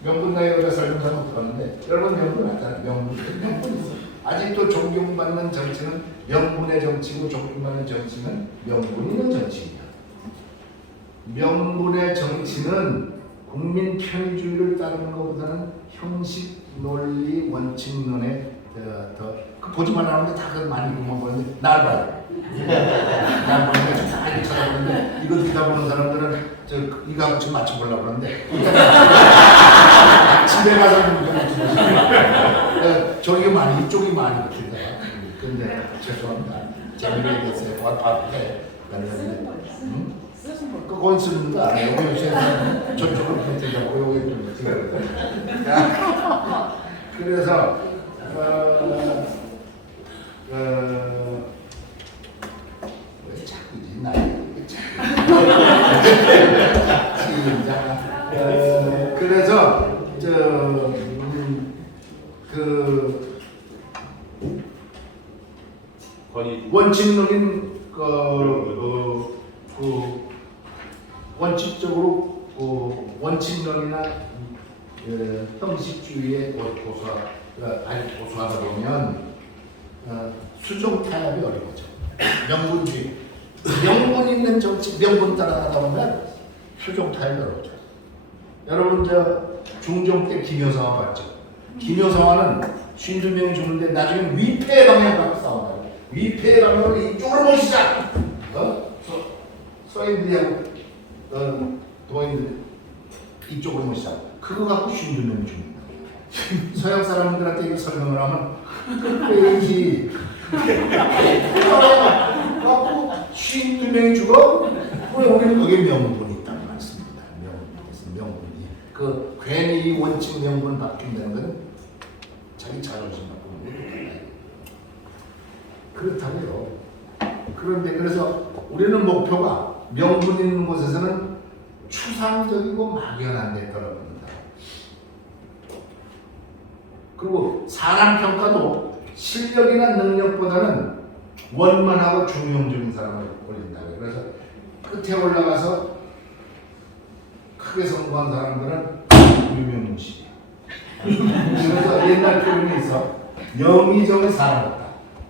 명분 나이 여자 살면 잘 못하는데 여러분 명분 알잖아요. 명분 있어. 아직도 존경받는 정치는 명분의 정치고 존경받는 정치는 명분 있는 정치입니다. 명분의 정치는 국민 편의주의를 따르는 것보다는 형식, 논리, 원칙론에 그 보지만 않는데 다 그걸 많이 보면 보는데 날 봐요. 날 보면 다 이렇게 찾아보는데 이거 듣다 보는 사람들은 이거 좀 맞춰보려고 그러는데 집에 가서 저기 많이 이쪽이 많이 붙는다. 근데 죄송합니다. 재미를 얘기했어요. 봐도 돼. 그건 쓰는 거 아니에요. 여기서 저쪽으로 붙이려고 여기 좀 그래서 왜 자꾸 이 나이 그래서 원칙적인 원칙적으로 원칙론이나 형식주의의 고수하다 보면 수정 타협이 어려워져. 명분주의, 명분 있는 정치, 명분 따라가다 보면 수정 타협이 어려워져. 여러분 중종 때 김효상화 봤죠? 김효상화는 52명이 죽는데 나중에 위패 방향 갖고 싸워요. 위패 방향을 이쪽으로 모시자. 서인들이하고 도인들 이쪽으로 모시자. 그거 갖고 52명이 죽는다. 서양 사람들한테 이거 설명을 하면 왠지 갖고 52명이 죽어? 우리는 거기에 명분이 있다는 말씀입니다. 명분이. 그 괜히 이 원칙 명분 바뀐다는 건 자기 자존심 바꾸는 거예요. 그렇다고요. 그런데 그래서 우리는 목표가 명분 있는 곳에서는 추상적이고 막연한 데 떨어집니다. 그리고 사람 평가도 실력이나 능력보다는 원만하고 중용적인 사람을 올린다고요. 그래서 끝에 올라가서 크게 성공한 사람들은 유명무실이에요. 그래서 옛날 표현이 있어. 영의정의 사람 같다.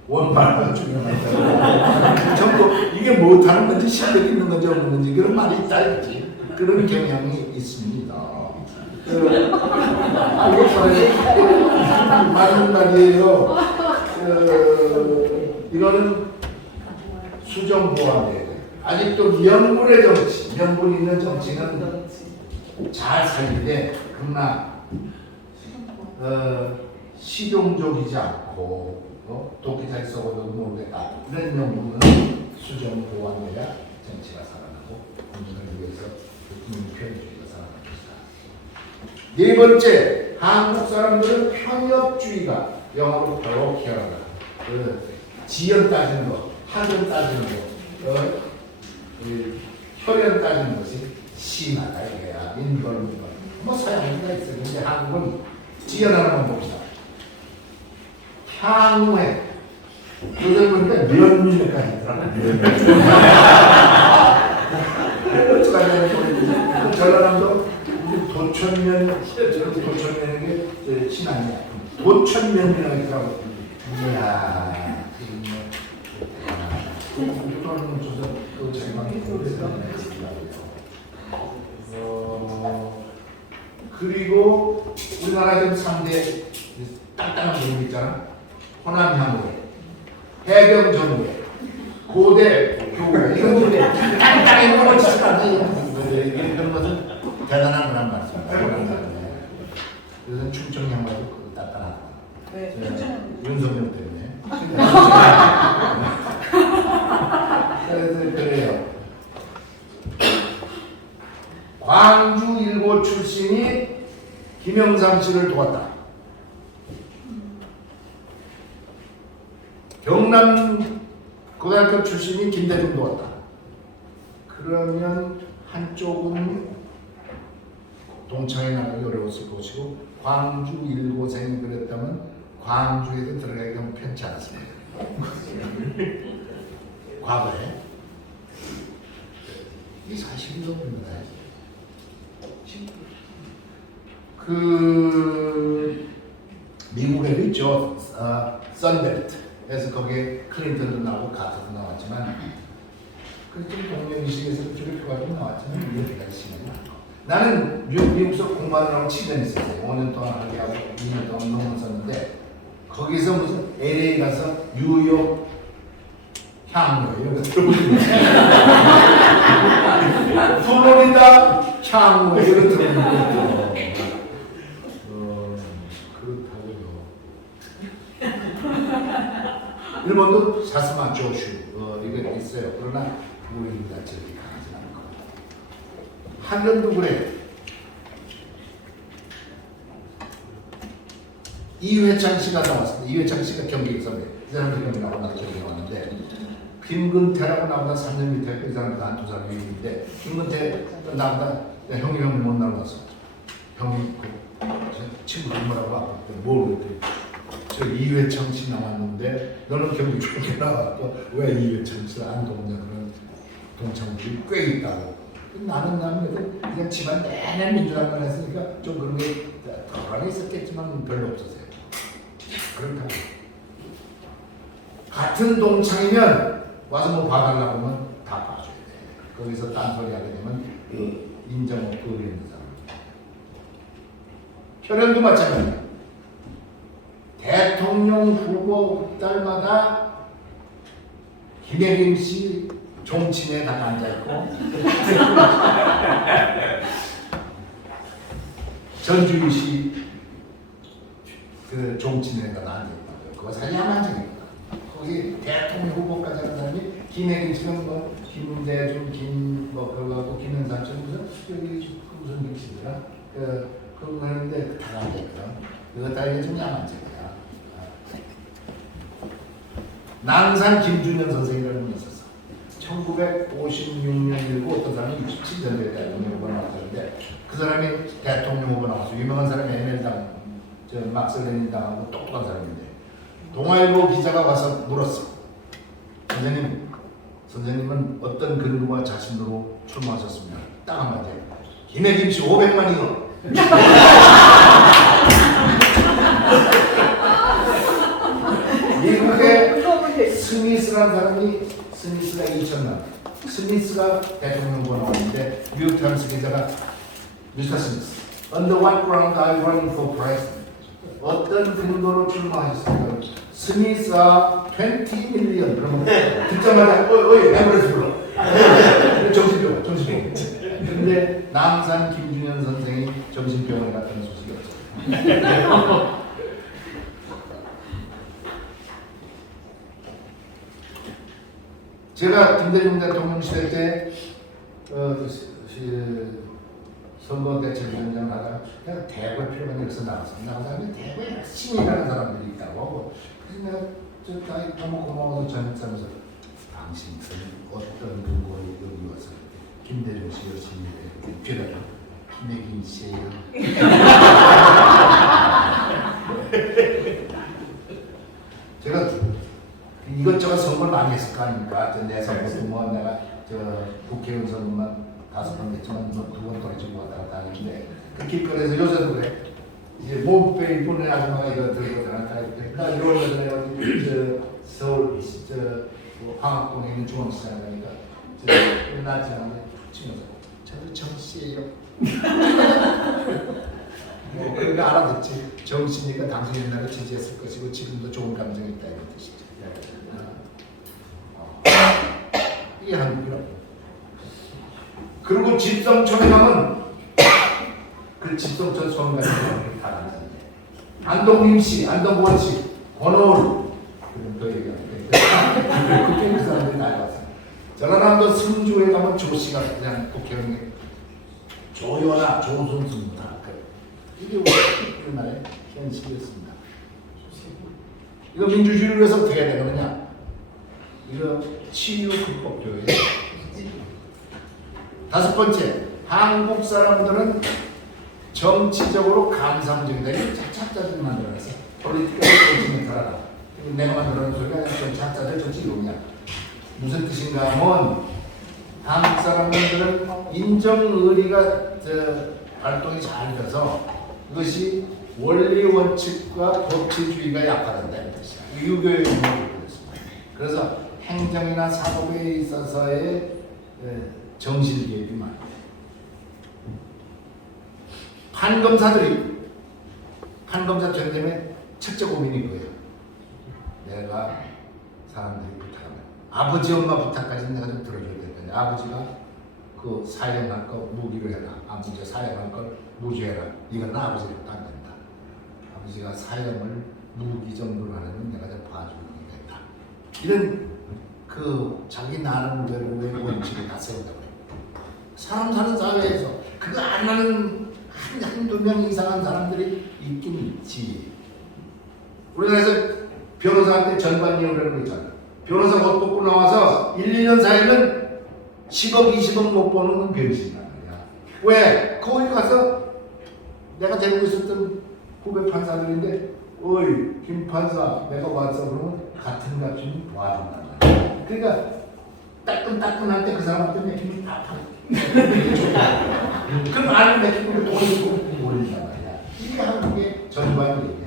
원만하고 중용하다. 전부 이게 못하는 건지 실력이 있는 건지 없는 건지 그런 말이 있다 이거지. 그런 경향이 있습니다. 맞는 말이에요. 이거는 수정보완돼야 돼. 아직도 명분의 정치, 명분 있는 정치는 잘 살리되 그러나 실용적이지 않고 도끼 잘 써도 모르겠다 이런 연구는 수정 보완돼야 정치가 살아나고 국민을 위해서 국민 편의주의가 살아납니다. 네 번째, 한국 사람들은 편협주의가 영어로 parochial하다. 지연 따지는 거, 학연 따지는 거, 혈연 따지는 것이 심하다 이거야. 인벌 뭐 서양인가 있어요. 근데 한국은 지연 하나만 봅시다. 향후에 그걸 보니까 면밀까지 있더라고요. 어떡하냐면 전라남도 도천면이 게 신앙이야. 도천면이라고 있더라고. 이야, 그런 조선 그 자기만이 그리고 우리나라 지금 3대 딱딱한 종목 있잖아. 호남향후회, 해병전후회, 고대 교회 이런 분에 딱딱한 거를 짓까지 그런 것은 대단한 거란 말씀입니다. 그래서 충청 양반도 딱딱하다. 네, 윤석열 때문에. 그래서 그래요. 광주 일고 출신이 김영삼 씨를 도왔다. 경남 고등학교 출신이 김대중 도왔다. 그러면 한쪽은 동창회 나가기 어려웠을 것이고 광주 일고생이 그랬다면 광주에도 들어가기가 편치 않습니다. 과거에 이 사실이라고 봅니다. 그 미국에도 있죠. 선벨트에서 거기에 클린턴도 나오고 카터도 나왔지만 그 좀 동명이식에서 쪽의 표가 좀 나왔지만 이렇게까지 심하지 않고 나는 미국에서 공부하느라고 7년 있었어요. 5년 동안 하게 하고 2년 동안 논문 썼는데 거기서 무슨 LA 가서 뉴욕 향후 이런 거 들어보시면 플로리다 향후 이런 거 들어보시면 일본도 사스마 조슈 이거 있어요. 그러나 우리보다 저렇게 강하지 않고 한전도 그래. 이회창 씨가 나왔습니다. 이회창 씨가 경기 선배. 이 사람도 경기 나오고 나도 저기 왔는데 김근태라고 나보다 3년 밑에 그 사람도 한 두 사람이 있는데 김근태 나보다 형이 못 나왔어. 형이 그 친구 뭐라고 아까 뭘 그랬더니 저 이회창 씨 나왔는데 너는 경기 좋게 나왔고 왜 이회창 씨를 안 돕냐 그런 동창들이 꽤 있다고. 나는 그냥 집안 내내 민주당만 했으니까 좀 그런 게 덜하게 있었겠지만 별로 없었어요. 그렇다고 같은 동창이면 와서 뭐 봐달라고 하면 다 봐줘야 돼. 거기서 딴소리 하게 되면 인정 없고 그런 사람. 혈연도 마찬가지야. 대통령 후보 딸마다 김혜림 씨 종친에 다 앉아있고 전주희 씨 그 종친에 다 앉아있고 그거 사실 야만적이구나. 거기 대통령 후보까지 하는 사람이 김혜림 씨는 뭐 김대중 김뭐 그거 김현삼 씨 무슨 여기 무슨 김씨더라 그거 하는데 다 앉아있거든. 그거 다 이게 좀 야만적이야. 낭산 김준현 선생이라는 분이 있었어. 1956년 일고 어떤 사람이 67년도에 대통령 후보 나왔었는데 그 사람이 대통령 후보 나왔어. 유명한 사람이 ML당, 막스레닌당하고 똑똑한 사람인데 동아일보 기자가 와서 물었어. 선생님은 어떤 근거와 자신으로 출마하셨습니까? 딱 한마디. 김혜김 씨 500만이요. 미국의 스미스라는 사람이 스미스가 2천만 스미스가 대통령 후보 나왔는데 뉴욕타임스 기자가 미스터 스미스 Under what ground are you running for president? 어떤 근거로 출마하셨습니까? 스미스가 20 밀리언 그러면 듣자마자 에버레스 불러 정신병 근데 남산 김준현 선생이 정신병원 같은 소식이 없어요. 제가 김대중 대통령 시대 때 선거 대책위원장 하다가 내가 대구에 필요한 일에서 나갔습니다. 나가서 대구에 열심히 일하는 사람들이 있다고 하고 그래서 내가 저 너무 고마워서 전화하면서 당신들은 어떤 근거로 여기 와서 김대중 씨 열심히 일해 뒤에다가 김혜긴 씨예요. 제가 이것저것 선거를 많이 했을 거 아닙니까? 내 선거도 뭐 내가 국회의원 선거만 5번 했지만 뭐 2번 떨어지고 왔다 갔다 하는데 그 길거리에서 요새도 그래. 이제 몸빼 입는 아줌마가 이거 들고 나타나 나 1월 전에 서울 황학동에 있는 중앙시장 가니까 나지는데 치면서 저도 정씨예요. 뭐 그러니까 알아듣지. 정씨니까 당신 옛날에 지지했을 것이고 지금도 좋은 감정이 있다 이런 뜻이죠. 이게 한국이라고. 그리고 집성촌에 가면 그 집성촌 소문까지 다 나는데 안동림 씨, 안동권 씨, 권오을 그 얘기하는데 그때 그 사람들이 나와서 전라남도 승주에 가면 조 씨가 그냥 국회의원이 조연아, 조선승부다. 이게 우리나라의 현실이었습니다. 이거 민주주의를 위해서 어떻게 해야 되느냐? 이거 치유 불법교회. 5번째, 한국 사람들은 정치적으로 감상적이다. 이거 작자들이 만들어놨어요. 폴리티컬 정치멘탈하라. 내가 만들어놓은 소리가 작자들 정치 이론이야. 무슨 뜻인가 하면 한국 사람들은 인정의리가 활동이 잘 돼서 이것이 원리 원칙과 법치주의가 약하단다 이 뜻이야. 유교의 의미를 보였습니다. 그래서 행정이나 사법에 있어서의 정신 개입이 많아요. 판검사 된 때문에 첫째 고민이 거예요. 내가 사람들이 부탁하면 아버지 엄마 부탁까지는 내가 좀 들어줘야 되는데 아버지가 그 사형할 거 무기로 해라. 아버지가 사형할 걸 무죄해라. 이건 아버지가 안 된다. 아버지가 사형을 무기 정도로 하려면 내가 좀 봐주는 게 된다. 이런 그 자기 나름대로의 원칙을 다 세운다고 해요. 사람 사는 사회에서 그거 안 하는 한두 명 이상한 사람들이 있긴 있지. 우리나라에서 변호사한테 전관 이혼이라는 거 있잖아. 변호사 못 뽑고 나와서 1, 2년 사이면 10억, 20억 못 버는 건 변신이란 말이야. 왜? 거기 가서 내가 데리고 있었던 후배 판사들인데 어이 김 판사 내가 왔어 그러면 같은 값이면 도와준단 말이야. 그러니까 따끈따끈할 때 그 사람한테 매김이 다 팔아. 그 많은 매김을 돈을 주고 올린단 말이야. 이게 한국의 전반이에요.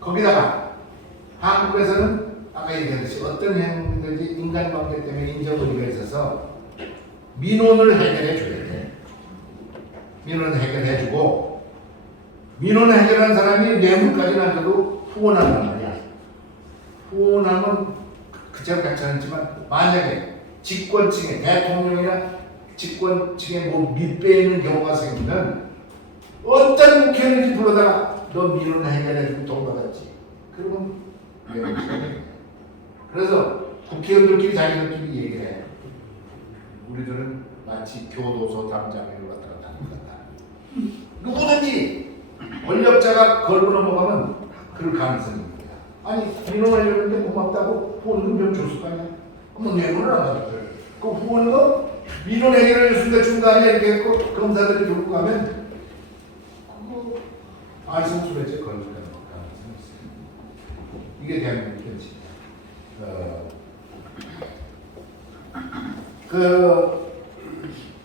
거기다가 한국에서는 아까 얘기했듯이 어떤 행위든지 인간관계 때문에 인정의리가 있어서 민원을 해결해 줘야 돼. 민원을 해결해주고 민원을 해결한 사람이 뇌물까지 나줘도 후원한단 말이야. 후원하면 그처럼 괜찮지만 만약에 집권층에 대통령이나 집권층에 뭐 밑배이는 경우가 생기면 어떤 국회의원인지 불러다가 너 민원 해결해주고 돈 받았지. 그러면 뇌물이 그래서 국회의원들끼리 자기들끼리 얘기해. 우리들은 마치 교도소 담장으로 왔다 갔다 하는 거다. 누구든지 권력자가 걸고 넘어가면 그럴 가능성이 있는 거야. 아니 민원하려는데 고맙다고 후원금 좀 줬을 거 아니야. 뭐 뇌물을 안 받았어요. 그 후원금 민원 해결을 해준다 중간에 이렇게 했고 검사들이 들고 가면 그거 알선수배죄 걸릴 가능성이 있어요. 이게 대한민국 현실이야.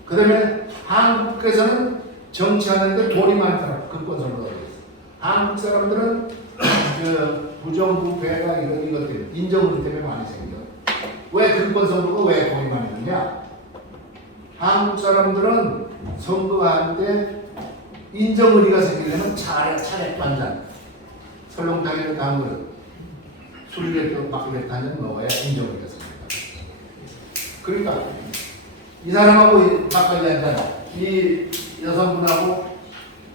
그다음에 한국에서는 정치하는데 돈이 많더라고. 근권선거가 있어. 한국 사람들은 부정부패가 이런 것들 인정의리 때문에 많이 생겨. 왜 근권선거가 왜 돈이 많이 드냐? 한국 사람들은 선거할 때 인정의리가 생기려면 차례 반잔 설렁탕에 한 그릇 술에 또 막걸리 한잔 먹어야 인정의리가 생깁니다. 그러니까 이 사람하고 막걸리 한 잔, 이 여성분하고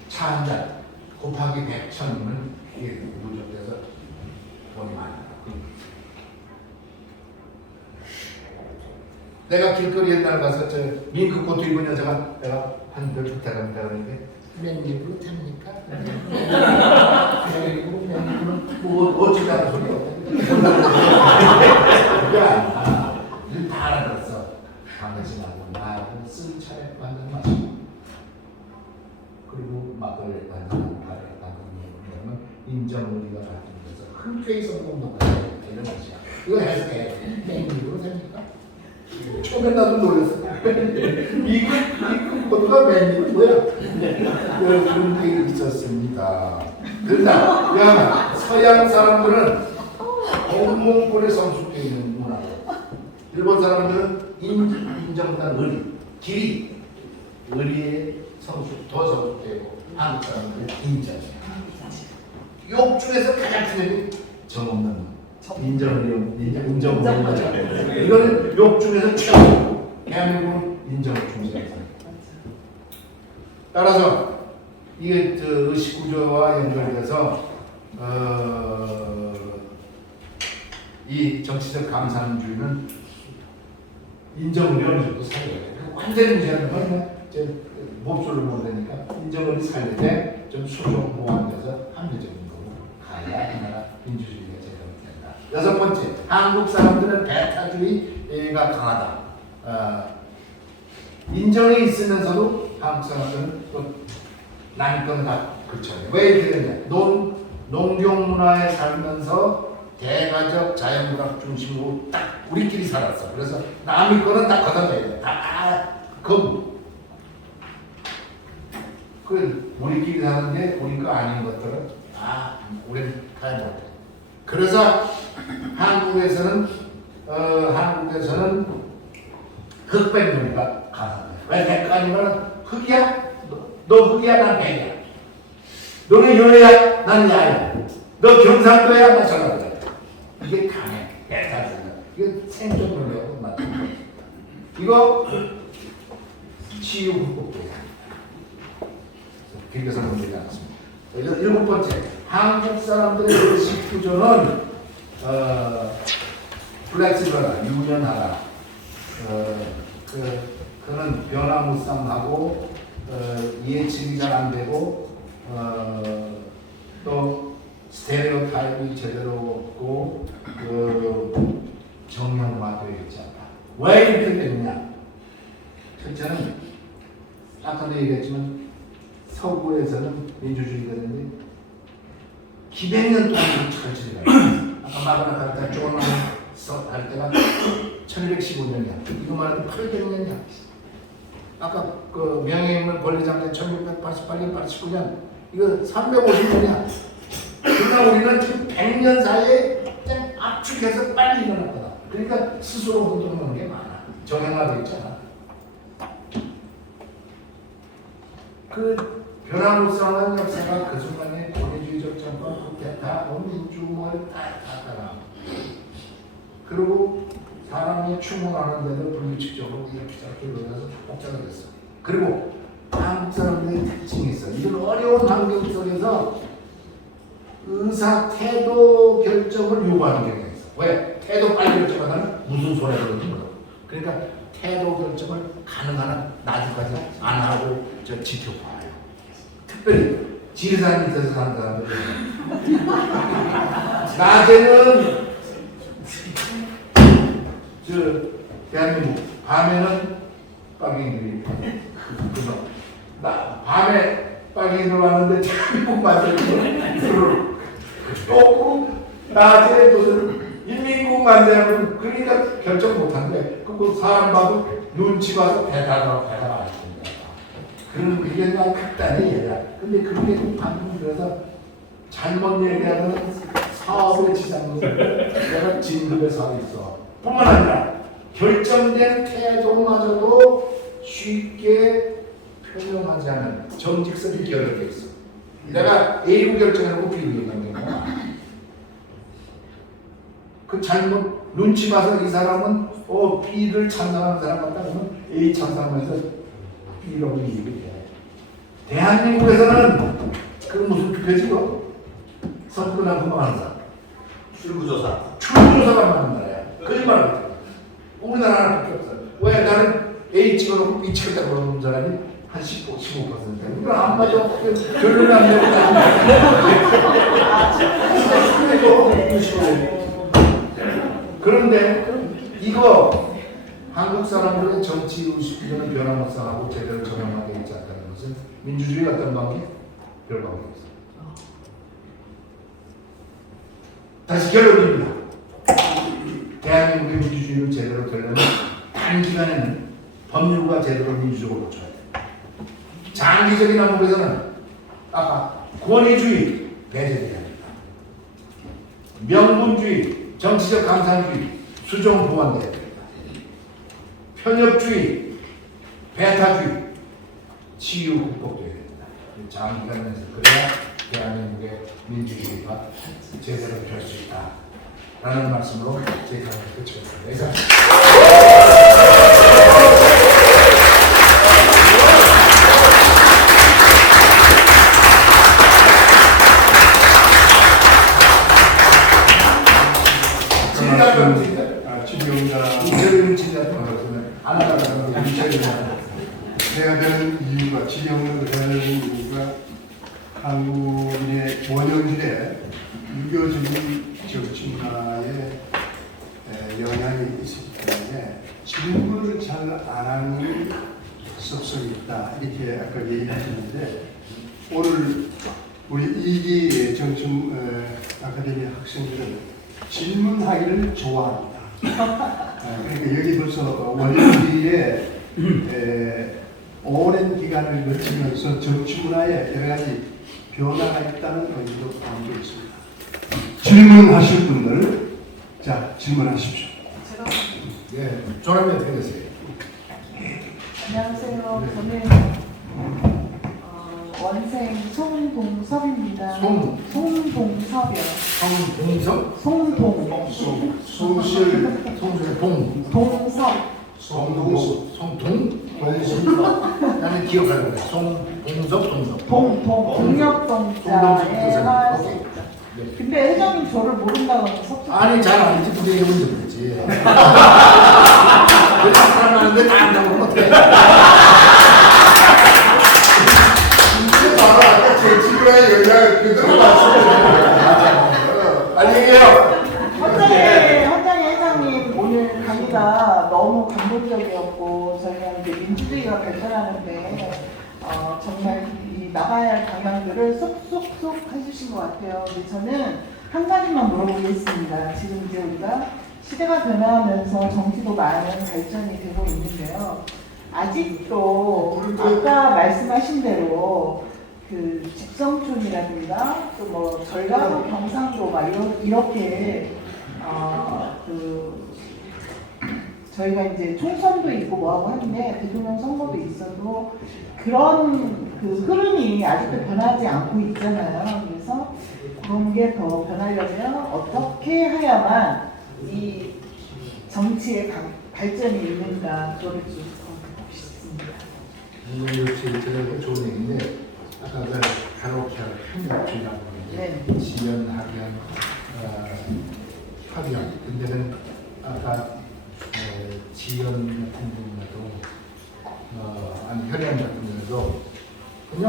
차 한 잔, 곱하기 100,000이면 이게 누적돼서 돈이 많이 나고. 내가 길거리 옛날 가서 저 밍크코트 입은 여자가 내가 한별 부탁합니다 그러는데 맨입으로 됩니까? 맨입으로 뭐 어쩌자는 소리야? 그게 아니야. 일 다 알아들었어. 당신하고 나하고 쓴 차에 만든 맛이고 그리고 막걸리 만드는 말에 만드는 인정우리가 같은 데서 흔쾌히 성공도 가야 이런 맛이야. 이거 해석해. 맨입으로 됩니까? 처음에 나도 놀랐어. 이 코드가 맨입은 뭐야? 그런 게 있었습니다. 그러나 서양 사람들은 온몸골에 성숙되어 있는 문화고 일본 사람들은 인정된 의리, 길이, 의리에 더 성숙되고 한국 사람들은 인정. 욕중에서 가장 중요한 정없는 인정. 이거는 욕 중에서 최고. 대한민국은 인정을 중시합니다. 따라서 이게 의식 구조와 연결돼서 이 정치적 감상주의는 인정을 어느 정도 살려야 돼. 완전히 무시하는 건 몹쓸로 모르니까 인정을 살리되 좀 수정보완돼서 합리적인 거로 가야 이 나라 민주주의가 제정된다. 여섯 번째, 한국 사람들은 배타주의가 강하다. 인정이 있으면서도 한국 사람들은 또 남의 건 다 그렇잖아요. 왜 이렇게 되냐? 농경 문화에 살면서 대가족 자연문학 중심으로 딱 우리끼리 살았어. 그래서 남의 거는 다 걷어내야 돼. 거부. 그 우리끼리 사는데 우리 거 아닌 것들은 우리는 가야 못해. 그래서 한국에서는 흑백문화가 강합니다. 왜 백아니면 흑이야? 너 흑이야? 난 백이야. 너는 여야? 난 야야. 너 경상도야? 나 전라도야. 이게 강해. 백사주의가. 이게 생존론이라고 맞는 거야. 이거 치유 극복돼야 길게서 문제지 않습니다. 일곱 번째, 한국 사람들의 의식 구조는 플렉시블하다, 유연하다. 그는 변화무쌍하고 예측이 잘 안 되고 또 스테레오타입이 제대로 없고 정형화되어 있지 않다. 왜 이렇게 됐냐? 첫째는 아까도 얘기했지만 서구에서는 민주주의가 되는데 기백년 동안 철치를 해요. 아까 마그나 카타 조언을 할 때가 1215년이야. 이거 말하면 800년이야. 아까 그 명예인물 권리장전 1688년, 89년 이거 350년이야. 그러나 우리는 지금 100년 사이에 그냥 압축해서 빨리 일어났거든. 그러니까 스스로 흔들어놓는 게 많아. 정형화되어 있잖아. 그 변화무쌍한 역사가 그 순간에 권위주의적 정권, 국회타, 민주주의를 다 따라. 그리고 사람이 충원하는데도 불규칙적으로 이렇게 놀라서 복잡이 됐어. 그리고 한국 사람들의 특징이 있어. 이런 어려운 환경 속에서 의사 태도 결정을 요구하는 경향이 있어. 왜? 태도 빨리 결정하면 무슨 소리를 듣는 거야. 그러니까 태도 결정을 가능한 한 나중까지 안 하고 지켜봐요. 특별히 지리산 밑에서 사는 사람들. 낮에는 대한민국, 밤에는 빨갱이들이 밤에 빨갱이들 왔는데 대한민국 만들고 또 낮에 무슨 인민국 만들고 그러니까 결정 못한대. 그 사람 봐도 눈치 봐서 배달하고 안 된다. 그런 그게 난 극단의 예야. 근데 그게 방금 그래서 잘못 얘기하는 사업의 지장은 내가 진급에 서 있어. 뿐만 아니라 결정된 태도마저도 쉽게 표명하지 않는 정직성이 결여되어 있어. 내가 A로 결정해놓고 B로 얘기하는 거야. 그 잘못 눈치 봐서 이 사람은 B를 찬성하는 사람 같다 그러면 A 찬성하면서 B라고 얘기해. 대한민국에서는 그 그럼 무슨 투표지 뭐? 선거나 금방하는 사람. 출구조사. 출구조사가 맞는 말이야. 거짓말 안 해. 우리나라 하나밖에 없어. 왜 나는 A 찍어놓고 B 찍었다 그러는 사람이 한 15%. 이거 안 맞아. 결론이 안 되고. 그런데 이거 한국 사람들의 정치 의식주의는 변화무쌍하고 제대로 정형화되어 있지 않다는 것은 민주주의 어떤 관계? 별 관계 없어. 다시 결론입니다. 대한민국의 민주주의를 제대로 되려면 단기간에는 법률과 제대로 민주적으로 고쳐야 돼. 장기적인 항목에서는 아까 권위주의 배제돼야 합니다. 명분주의, 정치적 감상주의, 수정 보완돼야 됩니다. 편협주의, 배타주의, 치유 극복돼야 됩니다. 장기간에서 그래야 대한민국의 민주주의가 제대로 될 수 있다. 라는 말씀으로 제 강의를 끝이겠습니다. 이상. 해야 되는 이유가 지경을 해야 되는 이유가 한국인의 원형질에 유교적인 정치 문화에 영향이 있기 때문에 질문을 잘 안 하는 습성이 있다 이렇게 아까 얘기하셨는데 오늘 우리 이기 정치 아카데미 학생들은 질문하기를 좋아합니다. 그러니까 여기 벌써 원형질에 오랜 기간을 거치면서 정치 문화에 여러 가지 변화가 있다는 의미도 담겨 있습니다. 질문하실 분들, 자 질문하십시오. 네, 저라면 어떻게 되세요? 안녕하세요. 저는 원생 송동섭입니다. 송동섭이요. 송동섭? 송동. 송실, 봉. 동섭. 송동? 나는 기억하는 거야. 송동섭. 동력동자에 할 수 있죠. 근데 회장님 저를 모른다고 하면 섭섭해요. 아니 잘 알지. 근데 이게 문제 그렇지. 그런 사람 하는데 다 안다고 그러면 어떡해. 이게 바로 아까 제 친구랑 여기가 그대로 맞추는 아니에요. 헌장의 회장님 오늘 강의가 너무 감동적이었고 저희가 이제 민주주의가 발전하는데 정말 이 나가야 할 방향들을 쏙쏙쏙 해주신 것 같아요. 근데 저는 한 가지만 물어보겠습니다. 지금 이제 우리가 시대가 변화하면서 정치도 많은 발전이 되고 있는데요. 아직도 아까 말씀하신 대로 그 집성촌이라든가 또 뭐 전라도 경상도 막 이렇게 저희가 이제 총선도 있고 뭐하고 하는데 대통령 선거도 있어도 그런 그 흐름이 아직도 변하지 않고 있잖아요. 그래서 그런 게 더 변하려면 어떻게 해야만 이 정치의 발전이 있는가 그거를 좀 듣고 싶습니다. 역시 좋은 얘기인데 아까 그 가로키하고 편협주의라고 하는데 지연, 학연, 학연. 근데는 아까 지연 같은 경우에도 아니 혈연 같은 경우에도 그냥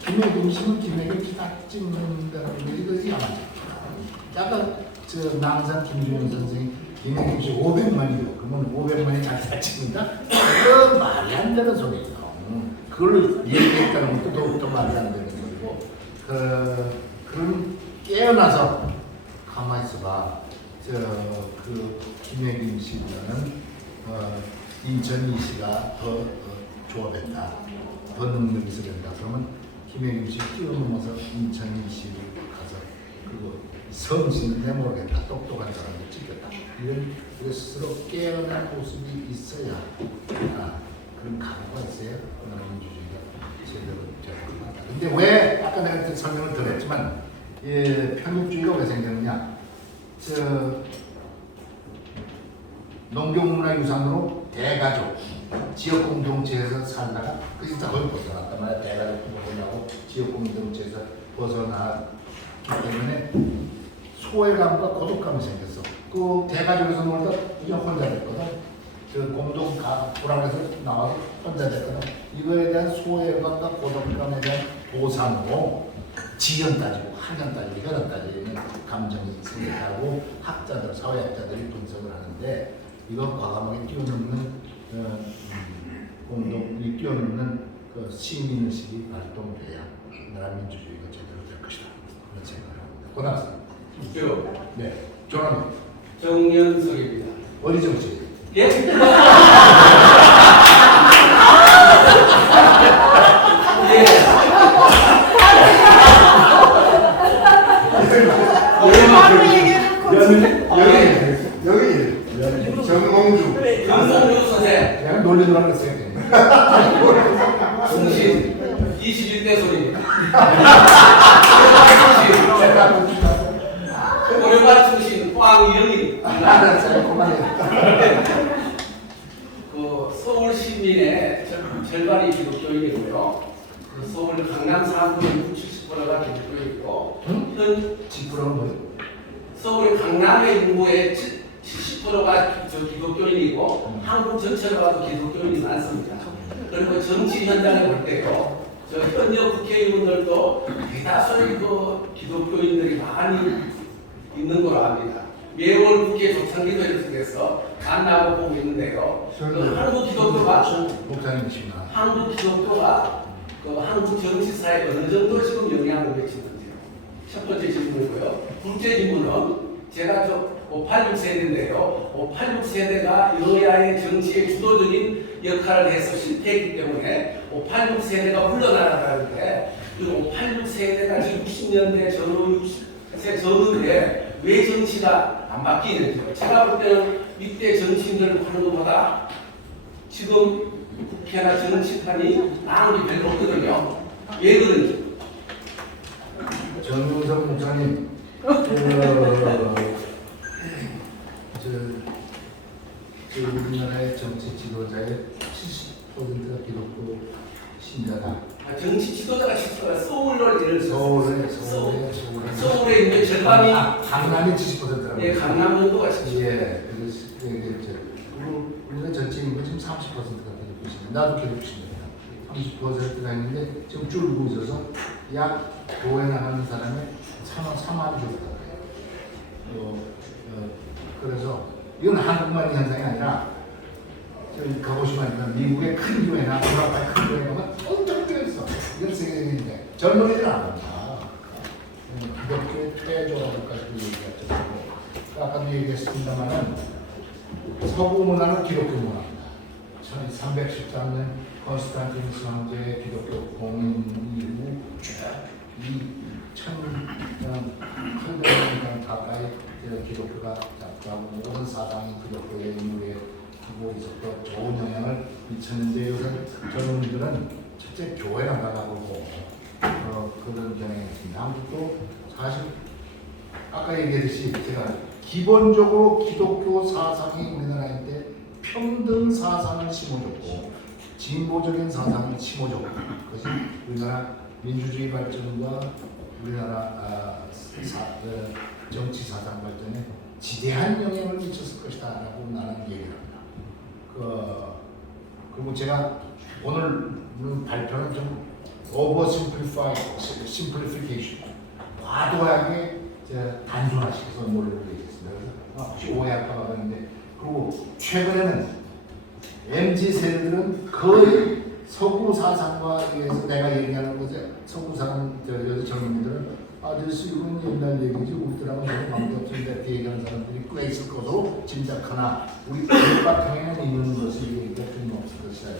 김해김 씨는 김해김 기타 찍는다는 게 이것이 아마죠. 아까 저 낭산 김준영 선생이 김해김 씨 500만이요. 그러면 500만이 기타 찍는다? 그건 말이 안 되는 소리예요. 그걸 얘기했다는 것도 더욱더 말이 안 되는 거고 그런 깨어나서 가만히 있어봐. 그 김혜김 씨보다는 인천이 씨가 더 조합했다. 더 능력이 있어야 된다. 그러면 김혜김 씨 뛰어넘어서 인천이 씨를 가서 그리고 성신을 내모르겠다. 똑똑한 사람을 찍겠다. 이런 우리 스스로 깨어난 모습이 있어야 그런 각오가 있어야 민주주의가 제대로 되는 것 같다. 근데 왜 아까 내가 설명을 덜 했지만 편협주의가 왜 생겼느냐? 농경문화유산으로 대가족 지역 공동체에서 살다가 그 진짜 거의 벗어났단 말이야. 대가족 보냐고 지역 공동체에서 벗어났기 때문에 소외감과 고독감이 생겼어. 그 대가족에서 놀다 그냥 혼자 됐거든. 그 공동 불안에서 나와서 혼자 됐거든. 이거에 대한 소외감과 고독감에 대한 보상으로 지연 따지고 학년 따지고 혈연 따지는 감정이 생겼다고 학자들, 사회학자들이 분석을 하는데 이건 과감하게 뛰어넘는 공동이 뛰어넘는 그 시민의식이 발동돼야 나라 민주주의가 제대로 될 것이다. 그런 생각을 합니다. 고맙습니다. 저 네, 조남님 정연석입니다. 어디 정치? 예? 여기 정몽주 강성주 선생 내가 놀리더라고 그랬어요. 승신 21대 소리입니다. 오랜만 충신 황영인. 알았어요. 그만해. 그 서울 시민의 절반이 기독교인이고요. 그 서울 강남 3구는 70%가 기독교인이고 현 지푸라는 뭐예요? 서울 강남의 인구의 70%가 기독교인이고 한국 전체로 봐도 기독교인이 많습니다. 그리고 정치 현장에 볼 때요, 저 현역 국회의원들도 대다수의 그 기독교인들이 많이 있는 거로 압니다. 매월 국회 조창기도를 통해서 만나고 보고 있는데요. 그 한국 기독교가 목사님이십니다. 한국 기독교가 그 한국 정치사에 어느 정도 지금 영향을 미치는지요. 첫 번째 질문이고요. 둘째 질문은 제가 저 586 세대인데요. 586 세대가 여야의 정치의 주도적인 역할을 해서 실패했기 때문에 586 세대가 물러나라는데 그 586 세대가 지금 60년대 전후 60세 전후에 왜 정치가 안 바뀌는지요. 제가 볼 때는 이때 정치인들 하는 것보다 지금 국회나 정치판이 나은 게 별로 없거든요. 왜 그런지. 정윤석 목사님, 우리나라의 정치 지도자의 70%가 기독교 신자다. 정치 지도자가 싶어요. 서울로 예를 들어서 서울에 있는 절반이 강남이 70%라고. 예, 강남 정도가 70%. 예, 그래서 우리가 전체 인구 지금 30%가 기독교 신자. 나도 기독교 신자입니다. 30%가 있는데 지금 줄고 있어서 약 교회 나가는 사람의 3만 주. 그래서 이건 한국만 현상이 아니라 저기 가보시면 미국의 큰 교회나 유럽의 큰 교회 가면 엄청 뛰어있어. 이건 세계적인데 젊은이들은 안 한다. 기독교의 퇴조라고까지도 얘기했죠. 아까도 얘기했습니다만은 서구 문화는 기독교 문화입니다. 1313년 컨스탄티누스 황제의 기독교 공인 이후 이 1800년 가까이 기독교가 작동하고 모든 사상이 기독교의 인물에 하고 있었고 좋은 영향을 미쳤는데 요새 젊은이들은 첫째 교회랑 나가고 그런 경향이 있습니다. 한국도 사실 아까 얘기했듯이 제가 기본적으로 기독교 사상이 우리나라에 때 평등 사상을 심어줬고 진보적인 사상을 심어줬고 그것이 우리나라 민주주의 발전과 우리나라 정치 사상 발전에 지대한 영향을 미쳤을 것이다라고 나는 얘기를 합니다. 그리고 제가 오늘 발표는 좀 simplification, 과도하게 단순화시켜서 모르고 얘기했습니다. 그래서 혹시 오해할까 봐 그런데 그리고 최근에는 MZ 세대들은 거의 서구 사상과 의해서 내가 얘기하는 것에 서구 사람 젊은이들은 아저씨 이건 옛날 얘기지 우리들하고 너무 관계없는데 이렇게 얘기하는 사람들이 꽤 있을 것으로 짐작하나 우리 바탕에는 있는 것이 얘기가 틀림없을 것이다.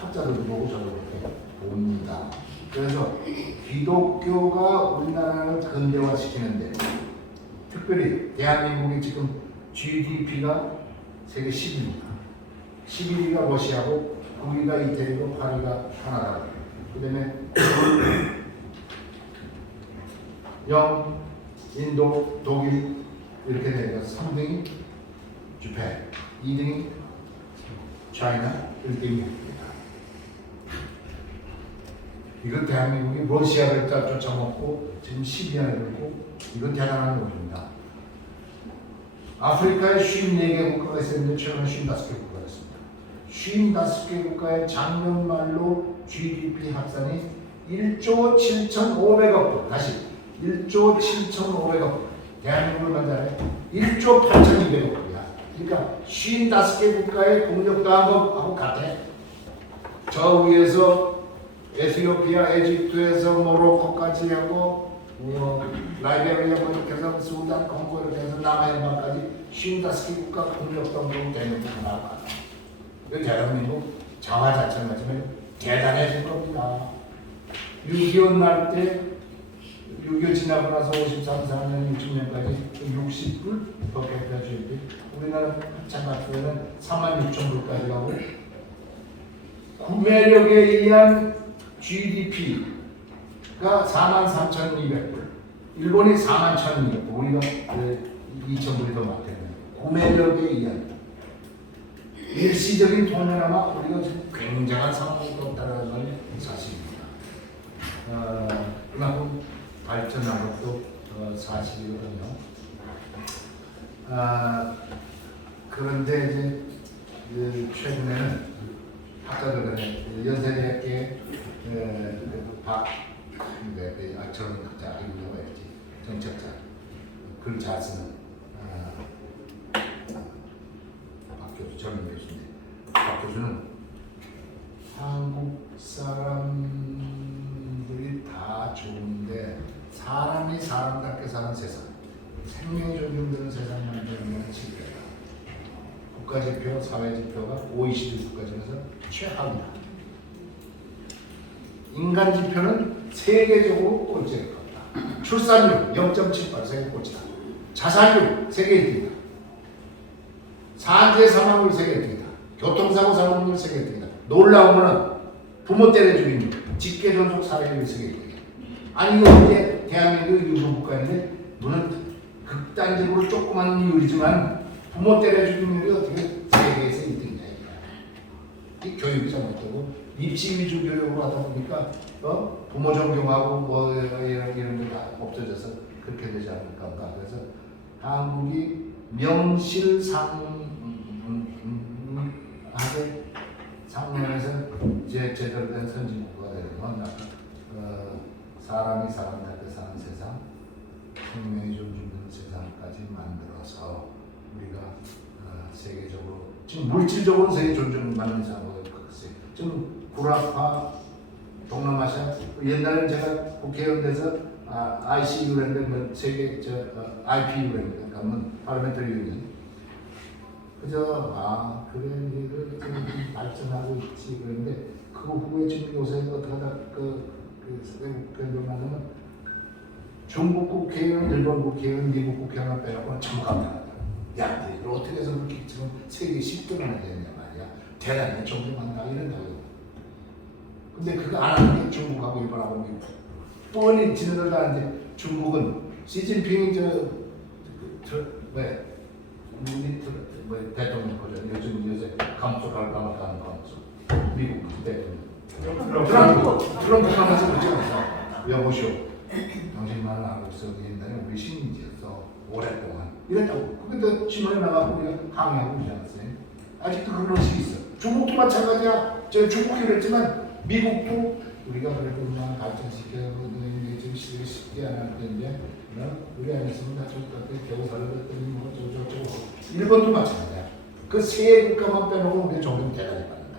학자들도 보고 저도 그렇게 봅니다. 그래서 기독교가 우리나라를 근대화시키는데 특별히 대한민국이 지금 GDP가 세계 10위입니다. 11위가 러시아고 9위가 이태리고 8위가 카나다고 그 다음에 영, 인도, 독일 이렇게 내려가서 3등이 주패, 2등이 차이나 1등입니다. 이건 대한민국이 러시아를 쫓아먹고 지금 시리아를 들고 이건 대단한 일입니다. 아프리카에 54개 국가가 있었는데 최근 55개 국가가 있습니다. 55개 국가의 작년 말로 GDP 합산이 1조 7,500억 불. 다시 1조 7,500억 불. 대한민국을 만나래 1조 8,200억 불이야. 그러니까 55개 국가의 국력 강국하고 같아. 저 위에서 에티오피아, 에집트에서 모로코까지 하고 라이베리아 뭐 이렇게 해서 수단, 콩고 이렇게 해서 남아있는까지 55개 국가 국력 강국 되는 나라가. 그 대한민국 자화 자체가 지금 대단해질 겁니다. 6.25 날 때, 6.25 지나고 나서 53년, 60년까지 60불 더 깎아주는데 우리나라 마찬가지로는 36,000불까지 가고 구매력에 의한 GDP가 43,200불, 일본이 41,200불, 우리가 2,000불이 더 많겠네요. 구매력에 의한 일시적인 통계나마 우리가 지금 굉장한 상황이 없다는 건 사실입니다. 그만큼 발전한 것도 사실이거든요. 그런데 이제 최근에는 아까도 전에 연세대학교 저런 학자 아니고 정책자 글 잘 쓰는 박 교수 젊은 교수인데 박 교수는 한국 사람들이 다 좋은데 사람이 사람답게 사는 세상, 생명이 존중되는 세상 만드는 건 실패다. 국가지표, 사회지표가 OECD 국가 중에서 최하위다. 인간지표는 세계적으로 꼴찌일 겁니다. 출산율 0.78 세계 꼴찌다. 자살률 세계 1등이다. 산재 사망률 세계 1등이다. 교통사고 사망률 세계 1등이다. 놀라운 거는 부모 때려 죽인 율, 직계 존속 살해율 세계 1등이다. 아니 이게 대한민국 유럽 국가인데 물론 극단적으로 조그만 이율이지만 부모 때려 죽인 율이 어떻게 세계에서 1등이냐 이 교육이 잘못되고 입시 위주 교육으로 하다 보니까 부모 존경하고 뭐 이런 게 다 없어져서 그렇게 되지 않을까. 그래서 한국이 명실상하게 상면에서 이제 제대로 된 선진국가 되려면 사람이 사람답게 사는 세상, 생명이 존중되는 세상까지 만들어서 우리가 세계적으로 지금 물질적으로 세계 존중받는 사람을 겪었어요. 지금 구라파, 동남아시아 옛날에 제가 국회의원 돼서 ICU라는 세계 IPU라는 가면 파르멘터리 유니언 그저 그래 일을 발전하고 있지. 그런데 그 후에 지금 요새 어떻게 하다 그 외국견을 만나면 중국 국회의원, 일본 국회의원, 미국 국회의원 빼놓고는 전부 감탄하다. 야, 이걸 어떻게 해서 그렇게 지금 세계 10등을 하냐 말이야. 대단히 존경한다 이런다고요. 근데 그거 안 하는 게 중국하고 일본하고 미국. 뻔히 지네들 다 이제 중국은 시진핑이 대통령 보죠. 요새 감독할 까먹다는 감독. 미국 대통령. 트럼프 하면서 그러지 않았어. 여보시오. 당신만은 한국에서 옛날에 우리 식민지였어. 오랫동안. 이랬다고. 근데 신문에 나가고 우리가 항의하고 그러지 않았어요. 아직도 그런 의식이 있어. 중국도 마찬가지야. 제가 중국이 그랬지만 미국도 우리가 그래도 그냥 발전시켜서 지금 쉽게 안 할 텐데 우리 안 했으면 다 좋을 겨우 살았더니 뭐 저쩌고. 일본도 마찬가지야. 그 세 국가만 빼놓고 우리 종종 대단히 받는다.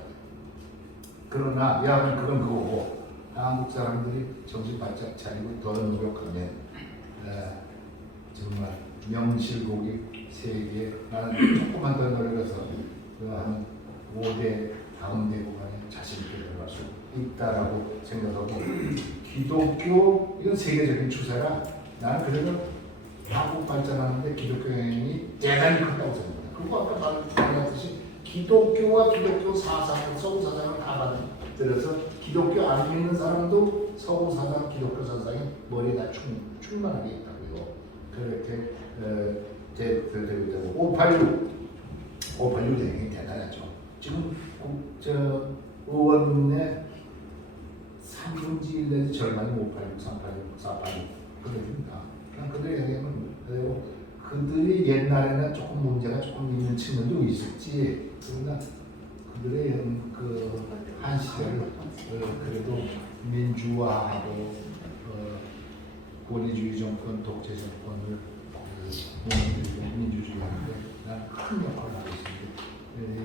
그러나 야는 그건 그거고 한국 사람들이 정신 바짝 차리고 더 노력하면 정말 명실공히 세계에 나는 조금만 더 노력해서 한 5대 다음 대국간에 자신 있게 들어갈 수 있다라고 생각하고 기독교 이건 세계적인 추세라 나는 그래도 한국 발전하는데 기독교 영향이 대단히 크다고 생각합니다. 그리고 아까 말했듯이 기독교와 기독교 사상을 서구 사상을 다 받아들여서 기독교 안 믿는 사람도 서구 사상, 기독교 사상이 머리에 다 충만하게 있다고요. 그렇게 되고 586 대행이 대단하죠. 지금 싸파리 그러니까 그냥 그들의 얘기는 그대로 그들이 옛날에는 조금 문제가 조금 있는 측면도 있었지. 그러나 그들의 그 한 시대를 그래도 민주화하고 권위주의 정권, 독재 정권을 민주주의하는데 난 큰 역할을 하고 있습니다.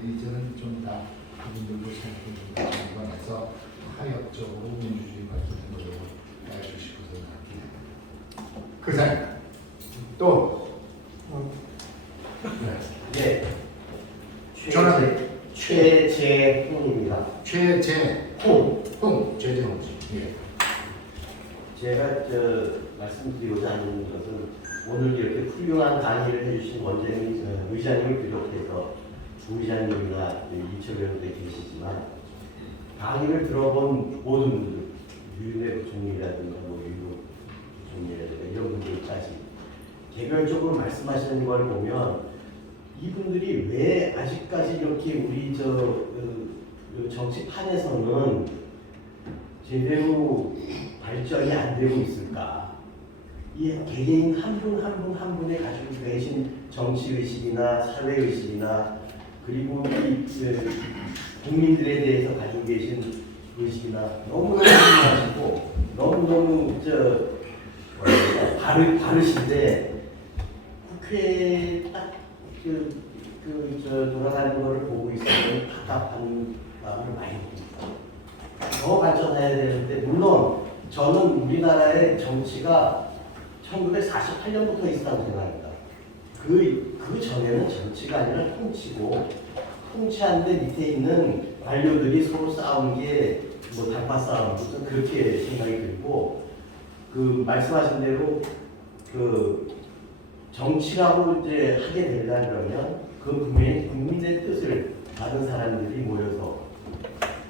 이제는 좀 다 그분들도 생각해 관해서 타협적으로 민주주의 발전의 노력을 해주고 싶어서 나왔습니다. 그 사람 또 네. 전화대 최재훈입니다. 최재훈 최재훈 씨. 예. 제가 말씀드리고자 하는 것은 오늘 이렇게 훌륭한 강의를 해주신 원장님, 의장님을 비롯해서 부의장님이나 이철현도 계시지만 강의를 들어본 모든 분들, 유인의 부총리라든가 유인호 부총리라든가 이런 분들까지 개별적으로 말씀하시는 걸 보면 이분들이 왜 아직까지 이렇게 우리 정치판에서는 제대로 발전이 안 되고 있을까? 이 개개인 한 분 한 분의 가지고 계신 정치 의식이나 사회 의식이나 그리고 이 국민들에 대해서 가지고 계신 의식이나 너무너무 훌륭하시고 너무너무 바르신데 국회에 딱 돌아가는 거를 보고 있으면 답답한 마음을 많이 듭니다. 더 발전해야 되는데 물론 저는 우리나라의 정치가 1948년부터 있었다고 생각합니다. 그 전에는 정치가 아니라 통치고 통치하는데 밑에 있는 관료들이 서로 싸우는 게 뭐 단파 싸움 그렇게 생각이 들고 그 말씀하신 대로 그 정치라고 이제 하게 되려 그러면 그 국민의 뜻을 받은 사람들이 모여서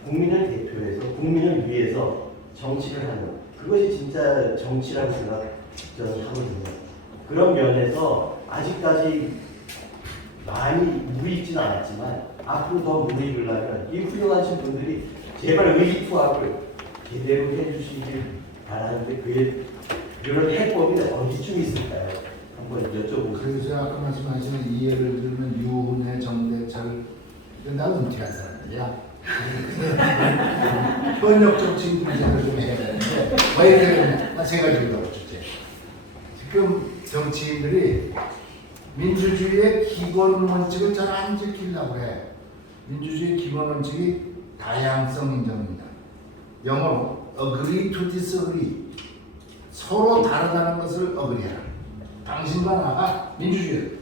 국민을 대표해서 국민을 위해서 정치를 하는 그것이 진짜 정치라고 저는 하거든요. 그런 면에서 아직까지 많이 무리있지는 않았지만 앞으로 더 무리이려면 이 훌륭하신 분들이 제발 의기투합을 제대로 해주시길 바라는데 그런 해법이 어디쯤 있을까요? 한번 여쭤보고 그래서 아까 말씀하신 이 예를 들면 유은혜, 정대철 나 은퇴한 사람들이야. 현역 정치인 분석을 좀 해야 되는데 왜 이렇게 세 가지를 넣어주지. 지금 정치인들이 민주주의의 기본 원칙을 잘 안 지키려고 해. 민주주의 기본 원칙이 다양성 인정입니다. 영어로 agree to disagree. 서로 다르다는 것을 어그리해라. 당신과 나가 민주주의,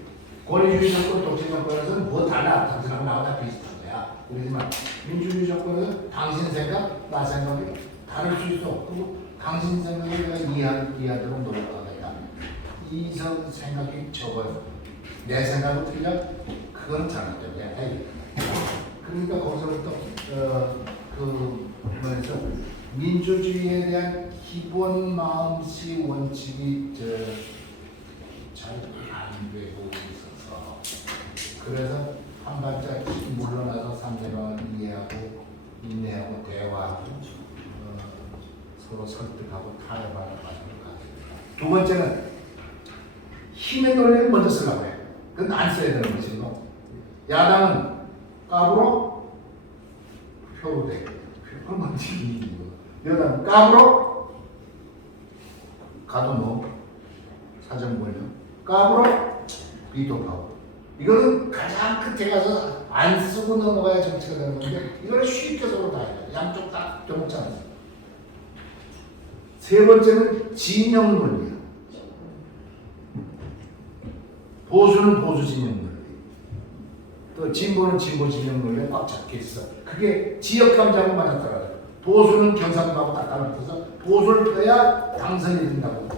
권위주의 정권, 독재 정권에서는 뭐 달라? 당신하고 나하고 다 비슷한 거야. 그러지만 민주주의 정권에서 당신 생각, 나 생각이 다를 수 있어. 그리고 당신 생각을 내가 이해하도록 노력하겠다. 이 생각이 적어요. 내 생각은 틀려? 그건 잘못된 거야. 그러니까 거기서부터 뭐해서 민주주의에 대한 기본 마음씨 원칙이 잘 안 되고 있어서 그래서 한 발짝 물러나서 상대방을 이해하고 인내하고 대화하고 서로 설득하고 타협하는 과정을 가져요. 두 번째는 힘의 논리를 먼저 쓰려고 해. 그건 안 써야 되는 것이고 야당은 까불어 표로 돼. 그건 먼저 이기고 여당은 까불어 가도 뭐 사정 권력 까불어 비토파워. 이거는 가장 끝에 가서 안 쓰고 넘어가야 정치가 되는 건데 이걸 쉽게 서로 다 해요. 양쪽 다 껴먹지 않아요. 세 번째는 진영 논리야. 보수는 보수 진영 논리. 또 진보는 진보 진영 논리에 꽉 잡혀 있어. 그게 지역 감정하고 맞아떨어요. 보수는 경상도하고 딱 달라붙어서 보수를 펴야 당선이 된다고.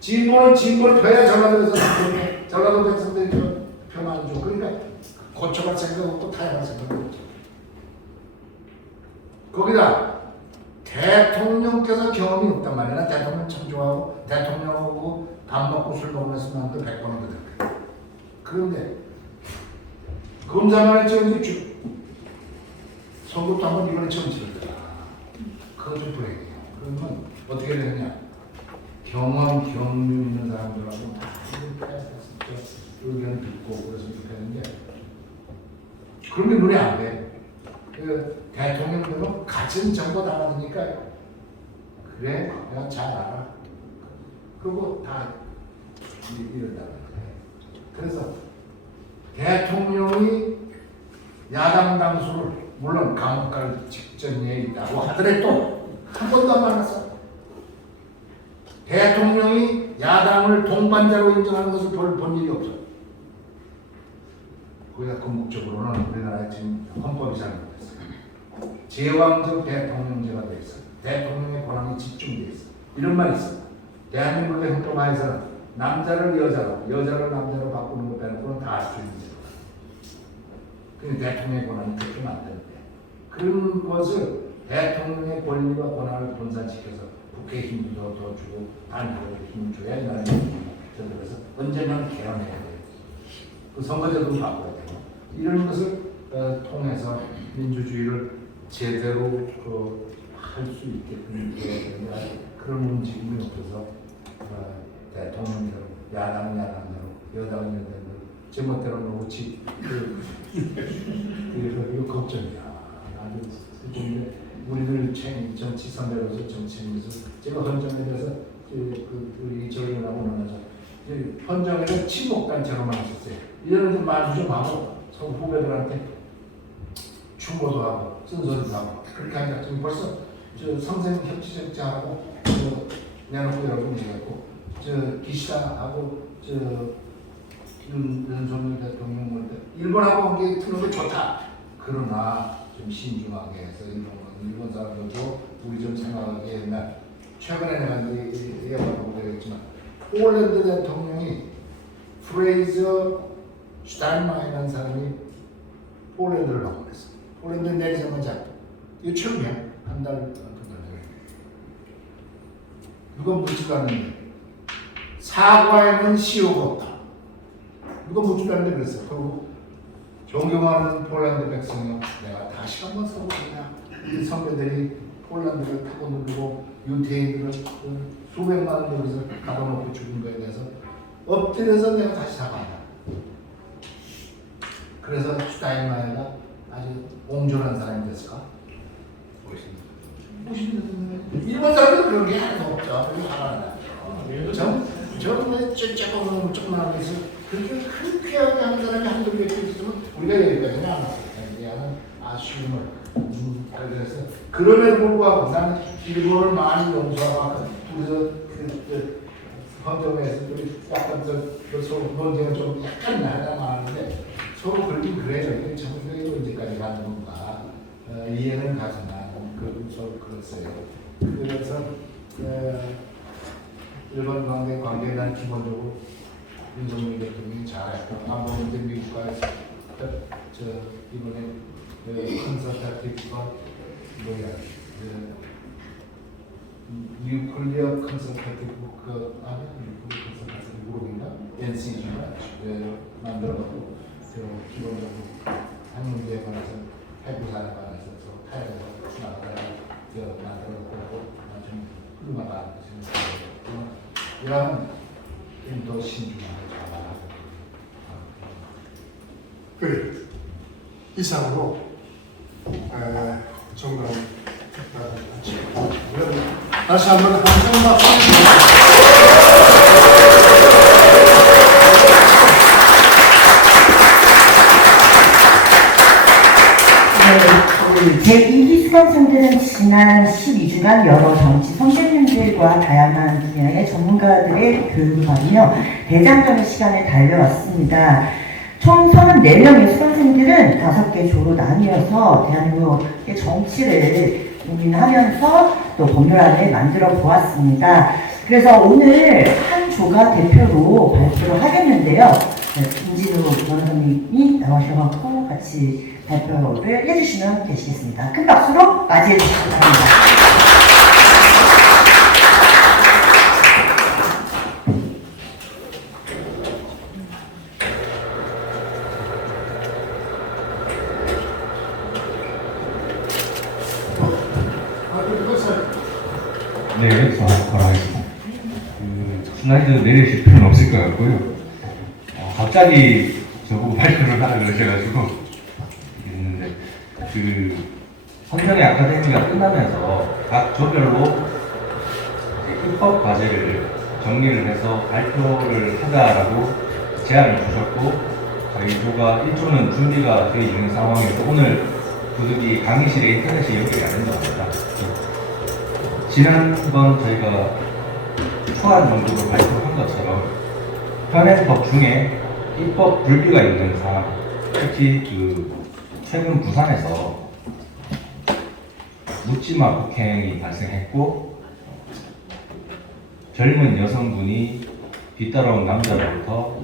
진보는 진보를 펴야 전라도에서 전라도 백성들이 표만 줘. 그러니까 고쳐갈 생각 없고 타협할 생각 없죠. 거기다 대통령께서 경험이 없단 말이야. 나 대통령 참 좋아하고 대통령하고 밥 먹고 술 먹으면서 나한테 100번은 그래. 그런데 검사만 했지 선거도 한번 이번에 처음 치렀더라. 그건 좀 불행해요. 그러면 어떻게 되느냐? 경험, 경륜 있는 사람들하고 다 의견 듣고 그랬으면 좋겠는데 그런 게 눈에 안 돼. 그 대통령들은 같은 정보 다 받으니까 그래 내가 잘 알아. 그리고 다 이런다. 그래서 대통령이 야당 당수를 물론 감옥 갈 직전에 있다고 하더라도 한 번도 안 만났어. 대통령이 야당을 동반자로 인정하는 것을 본 일이 없어. 거기가 궁극적으로는 우리나라에 지금 헌법이 잘못됐어요. 제왕적 대통령제가 돼 있어. 대통령의 권한이 집중돼 있어. 이런 말이 있어. 대한민국의 헌법하에서는 남자를 여자로, 여자를 남자로 바꾸는 것 빼놓고는 다 할 수 있는 제도다. 근데 대통령의 권한이 그렇게 만드는데 그런 것을 대통령의 권리와 권한을 분산시켜서 국회에 힘도 더 주고 단독에 힘을 줘야 나라의 그래서 언젠가는 개헌해야 돼요. 그 선거제도도 바꿔야 되고 이런 것을 통해서 민주주의를 제대로 할 수 있게끔 해야 되는데 그런 움직임이 없어서 대통령대로 야당은 야당대로 여당은 여당대로 제멋대로 놓지 그래서 이거 걱정이야. 아주 근데 우리들 정치 선배로서 정치인으로서 제가 헌정에 대해서 우리 저희하고 나눠서 헌정에는 친목단체로만 했었어요. 이제는 좀 말도 좀 하고 서로 후배들한테 충고도 하고 쓴소리도 하고 그렇게 하니까 지금 벌써 저 선생님 협치적자하고 내놓고 여러분 얘기했고 저 기시다하고 저 윤석열 대통령 일본하고 관계 트는 게 좋다. 그러나 좀 신중하게 해서 일본 사람들도 우리 좀 생각하기에 옛날 최근에 내가 얘기하고 그랬지만 폴란드 대통령이 프레이저 슈타인마이라는 사람이 폴란드를 방문했어. 폴란드 내리자마자 이거 처음이야. 한 달 전에 누가 묻지도 않는데 사과에는 시효가 없다. 누가 묻지도 않는데 그랬어. 그리고 존경하는 폴란드 백성이요, 내가 다시 한번 써보겠냐. 우리 선배들이 폴란드를 타고 누르고 유태인들을 수백만 원 여기서 가둬놓고 죽은 거에 대해서 엎드려서 내가 다시 사과한다. 그래서 슈타인마이어가 아주 옹졸한 사람이 됐을까? 일본 사람들은 그런 게 하나도 없죠. 그게 하나는 정말 조금 조금만 해서 그렇게 흔쾌하게 하는 사람이 한두 개 있으면 우리가 여기까지는 안 왔어요. 그냥 아쉬움을 그래서 그럼에도 불구하고 나는 일본을 많이 용서하고 그래서 헌정에서 약간 서로 논쟁은 좀 약간 나다 많은데 서로 그렇긴 그래요. 이게 정부의 언제까지 가는 건가 이해는 가지만 서로 그랬어요. 그래서 일본 관계에 대한 기본적으로 윤석열 대통령이 잘했고 아무튼 미국과 이번에 컨설터티브가 뉴클리어 컨설터티브 뉴클리어 컨설터티브 그룹인가 NCG가 만들어갖고 기본적으로 한 문제에 관해서 해부사에 관해서 타협해서 나가다가 만들어갖고 좀 훌륭하다 생각합니다. 이러한 좀 더 신중하게 잡아가고 그래. 이상으로 정당 다시 한번 함성 박수 제2기 수강생들은 지난 12주간 여러 정치 선배님들과 다양한 분야의 전문가들의 교육을 받으며 대장정의 시간에 달려왔습니다. 총 34명의 수강생들은 5개 조로 나뉘어서 대한민국의 정치를 고민하면서 또 법률안을 만들어 보았습니다. 그래서 오늘 한 조가 대표로 발표를 하겠는데요. 김진우 변호사님이 나오셔서 같이 발표를 해주시면 되시겠습니다. 큰 박수로 맞이해 주시기 바랍니다. 네, 슬라이드 내리실 필요는 없을 것 같고요. 갑자기 저보고 발표를 하라 그러셔가지고 했는데 그 헌정의 아카데미가 끝나면서 각 조별로 입법 과제를 정리를 해서 발표를 하자라고 제안을 주셨고 저희 조가 1조는 준비가 되어 있는 상황에서 오늘 부득이 강의실에 인터넷이 연결이 안 된다고 합니다. 지난번 저희가 초안 정도로 발표한 것처럼 현행법 중에 입법 불비가 있는 사항, 특히 최근 부산에서 묻지마 폭행이 발생했고 젊은 여성분이 뒤따라온 남자로부터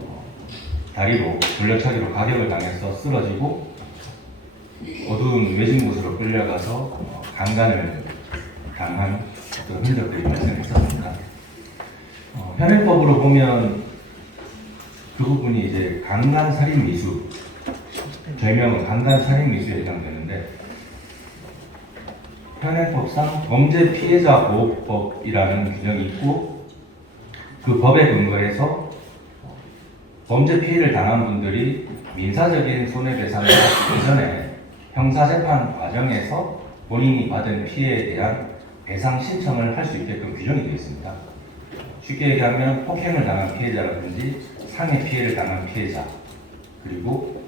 다리로 돌려차기로 가격을 당해서 쓰러지고 어두운 외진 곳으로 끌려가서 강간을 당한 어떤 흔적들이 발생했었습니다. 현행법으로 보면 그 부분이 이제 강간살인 미수, 죄명은 강간살인 미수에 해당되는데 현행법상 범죄 피해자 보호법이라는 규정이 있고 그 법에 근거해서 범죄 피해를 당한 분들이 민사적인 손해배상을 받기 이전에 형사재판 과정에서 본인이 받은 피해에 대한 배상 신청을 할 수 있게끔 규정이 되어 있습니다. 쉽게 얘기하면 폭행을 당한 피해자라든지 상해 피해를 당한 피해자 그리고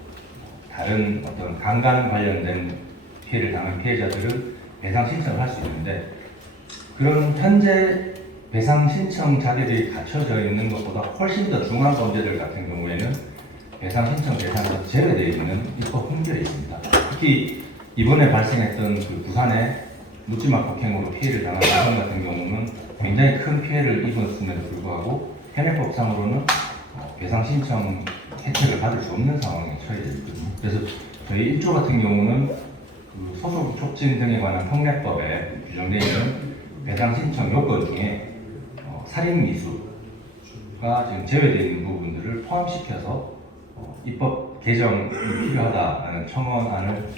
다른 어떤 강간 관련된 피해를 당한 피해자들은 배상 신청을 할 수 있는데 그런 현재 배상 신청 자격이 갖춰져 있는 것보다 훨씬 더 중한 범죄들 같은 경우에는 배상 신청 대상에서 제외되어 있는 입법 훈결이 있습니다. 특히 이번에 발생했던 그 부산의 묻지마 폭행으로 피해를 당한 여성 같은 경우는 굉장히 큰 피해를 입었음에도 불구하고 현행법상으로는 배상 신청 혜택을 받을 수 없는 상황에 처해져 있거든요. 그래서 저희 1조 같은 경우는 그 소속 촉진 등에 관한 형례법에 규정되어 있는 배상 신청 요건 중에 살인 미수가 지금 제외되어 있는 부분들을 포함시켜서 입법 개정이 필요하다는 청원안을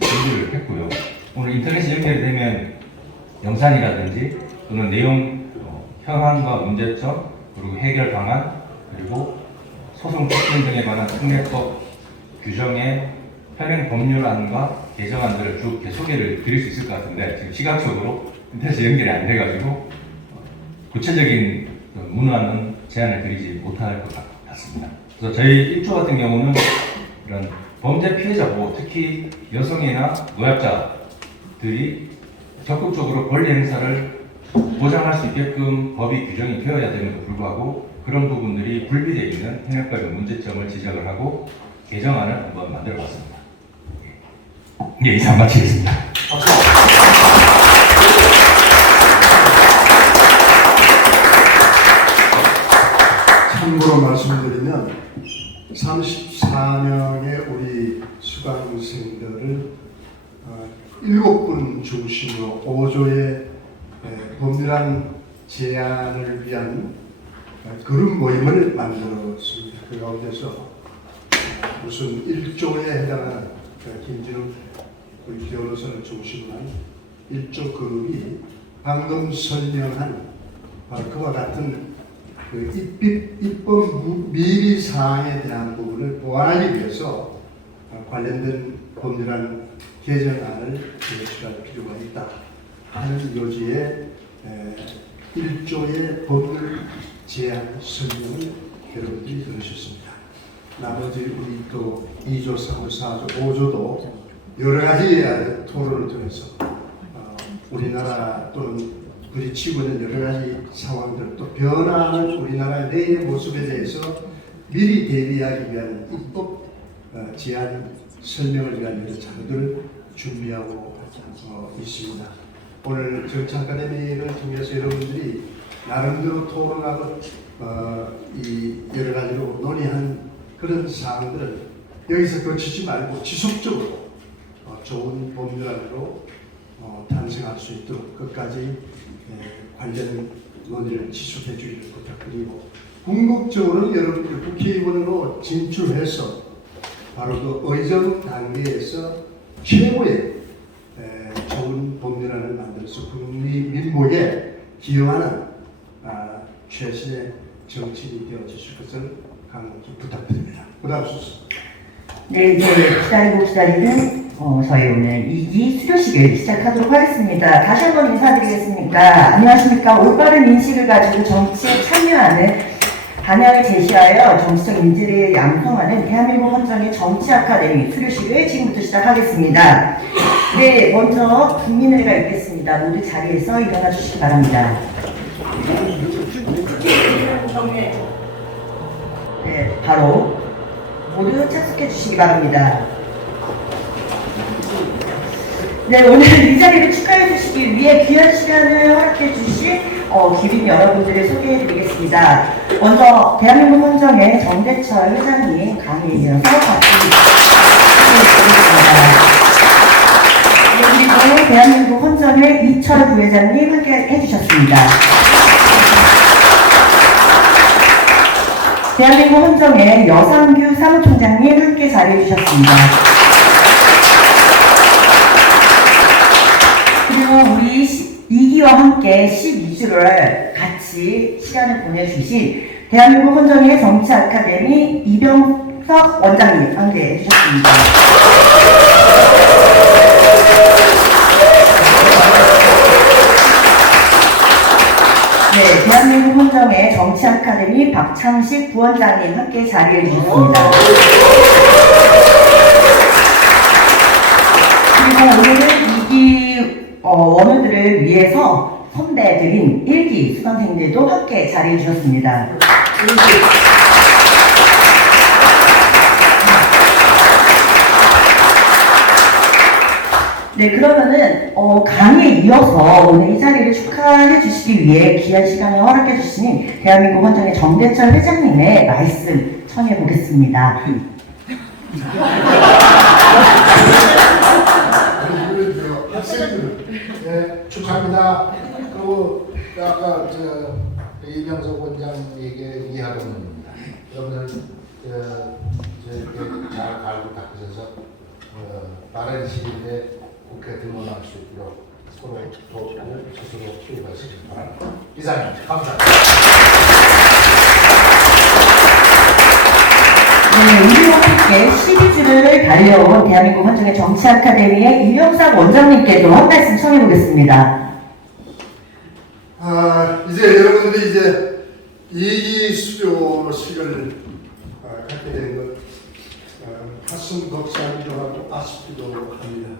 준비를 했고요. 오늘 인터넷이 연결이 되면 영상이라든지 또는 내용, 현황과 문제점, 그리고 해결 방안, 그리고 소송 촉진 등에 관한 특례법 규정의 현행 법률안과 개정안들을 쭉 소개를 드릴 수 있을 것 같은데 지금 시각적으로 인터넷이 연결이 안 돼가지고 구체적인 문안은 제안을 드리지 못할 것 같습니다. 그래서 저희 1조 같은 경우는 이런 범죄 피해자 보호, 특히 여성이나 노약자들이 적극적으로 권리 행사를 보장할 수 있게끔 법이 규정이 되어야 되는데도 불구하고 그런 부분들이 불비되어 있는 현행법의 문제점을 지적을 하고 개정안을 한번 만들어 봤습니다. 예, 이상 마치겠습니다. 참고로 말씀드리면 34명의 우리 수강생들을 7분 중심으로 5조의 법률안 제안을 위한 그룹 모임을 만들었습니다. 그 가운데서 무슨 1조에 해당하는 김진욱 우리 변호사를 중심으로 한 1조 그룹이 방금 설명한 그와 같은 그 입법 미비 사항에 대한 부분을 보완하기 위해서 관련된 법률안 개정안을 제출할 필요가 있다 하는 요지의 1조의 법률 제안 설명을 여러분들이 들으셨습니다. 나머지 우리 또 2조, 3조, 4조, 5조도 여러 가지 토론을 통해서 우리나라 또는 부딪히고 있는 여러 가지 상황들 또 변화하는 우리나라의 내일의 모습에 대해서 미리 대비하기 위한 입법 제안 설명을 위한 여러 자료들을 준비하고 있습니다. 오늘 정치 아카데미를 통해서 여러분들이 나름대로 토론하고 이 여러 가지로 논의한 그런 사항들은 여기서 거치지 말고 지속적으로 좋은 법률안으로 탄생할 수 있도록 끝까지 관련 논의를 지속해 주기를 부탁드리고 궁극적으로는 여러분들 국회의원으로 진출해서 바로 그 의정 단계에서 최고의 좋은 법률안을 만들어서 국민 민복에 기여하는 최선의 정치인이 되어 주실 것을 간곡히 부탁드립니다. 고맙습니다. 네, 이제 기다리고 기다리는 저희 오늘 2기 수료식을 시작하도록 하겠습니다. 다시 한번 인사드리겠습니다. 안녕하십니까. 올바른 인식을 가지고 정치에 참여하는 방향을 제시하여 정치적 인지를 양성하는 대한민국 헌정의 정치 아카데미 수료식을 지금부터 시작하겠습니다. 네, 먼저 국민의례가 있겠습니다. 모두 자리에서 일어나 주시기 바랍니다. 네, 바로 모두 착석해 주시기 바랍니다. 네, 오늘 이 자리를 축하해 주시기 위해 귀한 시간을 허락해 주신 귀빈 여러분들을 소개해 드리겠습니다. 먼저 대한민국 헌정의 정대철 회장님 강의에 이어서 같이 축하드리겠습니다. 그리고 대한민국 헌정의 이철 부회장님 함께 해주셨습니다. 대한민국 헌정의 여상규 사무총장님 함께 자리해 주셨습니다. 그리고 우리 2기와 함께 12주를 같이 시간을 보내주신 대한민국 헌정의 정치 아카데미 이병석 원장님 함께 해주셨습니다. 네, 대한민국 헌정의 정치 아카데미 박창식 부원장님 함께 자리해 주셨습니다. 그리고 오늘은 2기 원우들을 위해서 선배들인 1기 수강생들도 함께 자리해 주셨습니다. 네, 그러면은 강의에 이어서 오늘 이 자리를 축하해 주시기 위해 귀한 시간을 허락해 주시는 대한민국 헌정의 정대철 회장님의 말씀 청해 보겠습니다. 학생들 축하합니다. 그리고 아까 이병석 원장에게 이해하던 겁니다. 여러분들 이렇게 잘 갈고 닦으셔서 빠른 시일 내에 국회에 등원할 수 있도록 서로 돕고 스스로 키워가시기 바랍니다. 이상입니다. 감사합니다. 네, 우리와 함께 12주를 달려온 대한민국 헌정의 정치 아카데미의 이명sak 원장님께도 한 말씀 청해 보겠습니다. 이제 여러분들이 이제 2기 수료식을 갖게 된 것 가슴 벅차기도 하고 아쉽기도 합니다.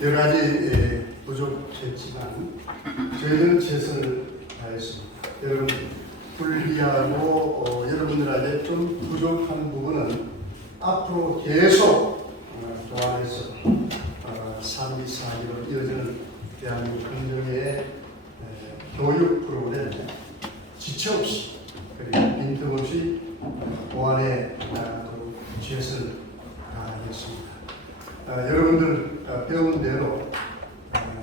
여러 가지 부족했지만 저희들은 최선을 다했습니다. 여러분 불리하고 여러분들한테 좀 부족한 부분은 앞으로 계속 보완해서 3기 4기로 이어지는 대한민국 헌정의 교육 프로그램에 지체 없이 그리고 빈틈없이 보완해 나가도록 최선을 다하겠습니다. 여러분들 배운 대로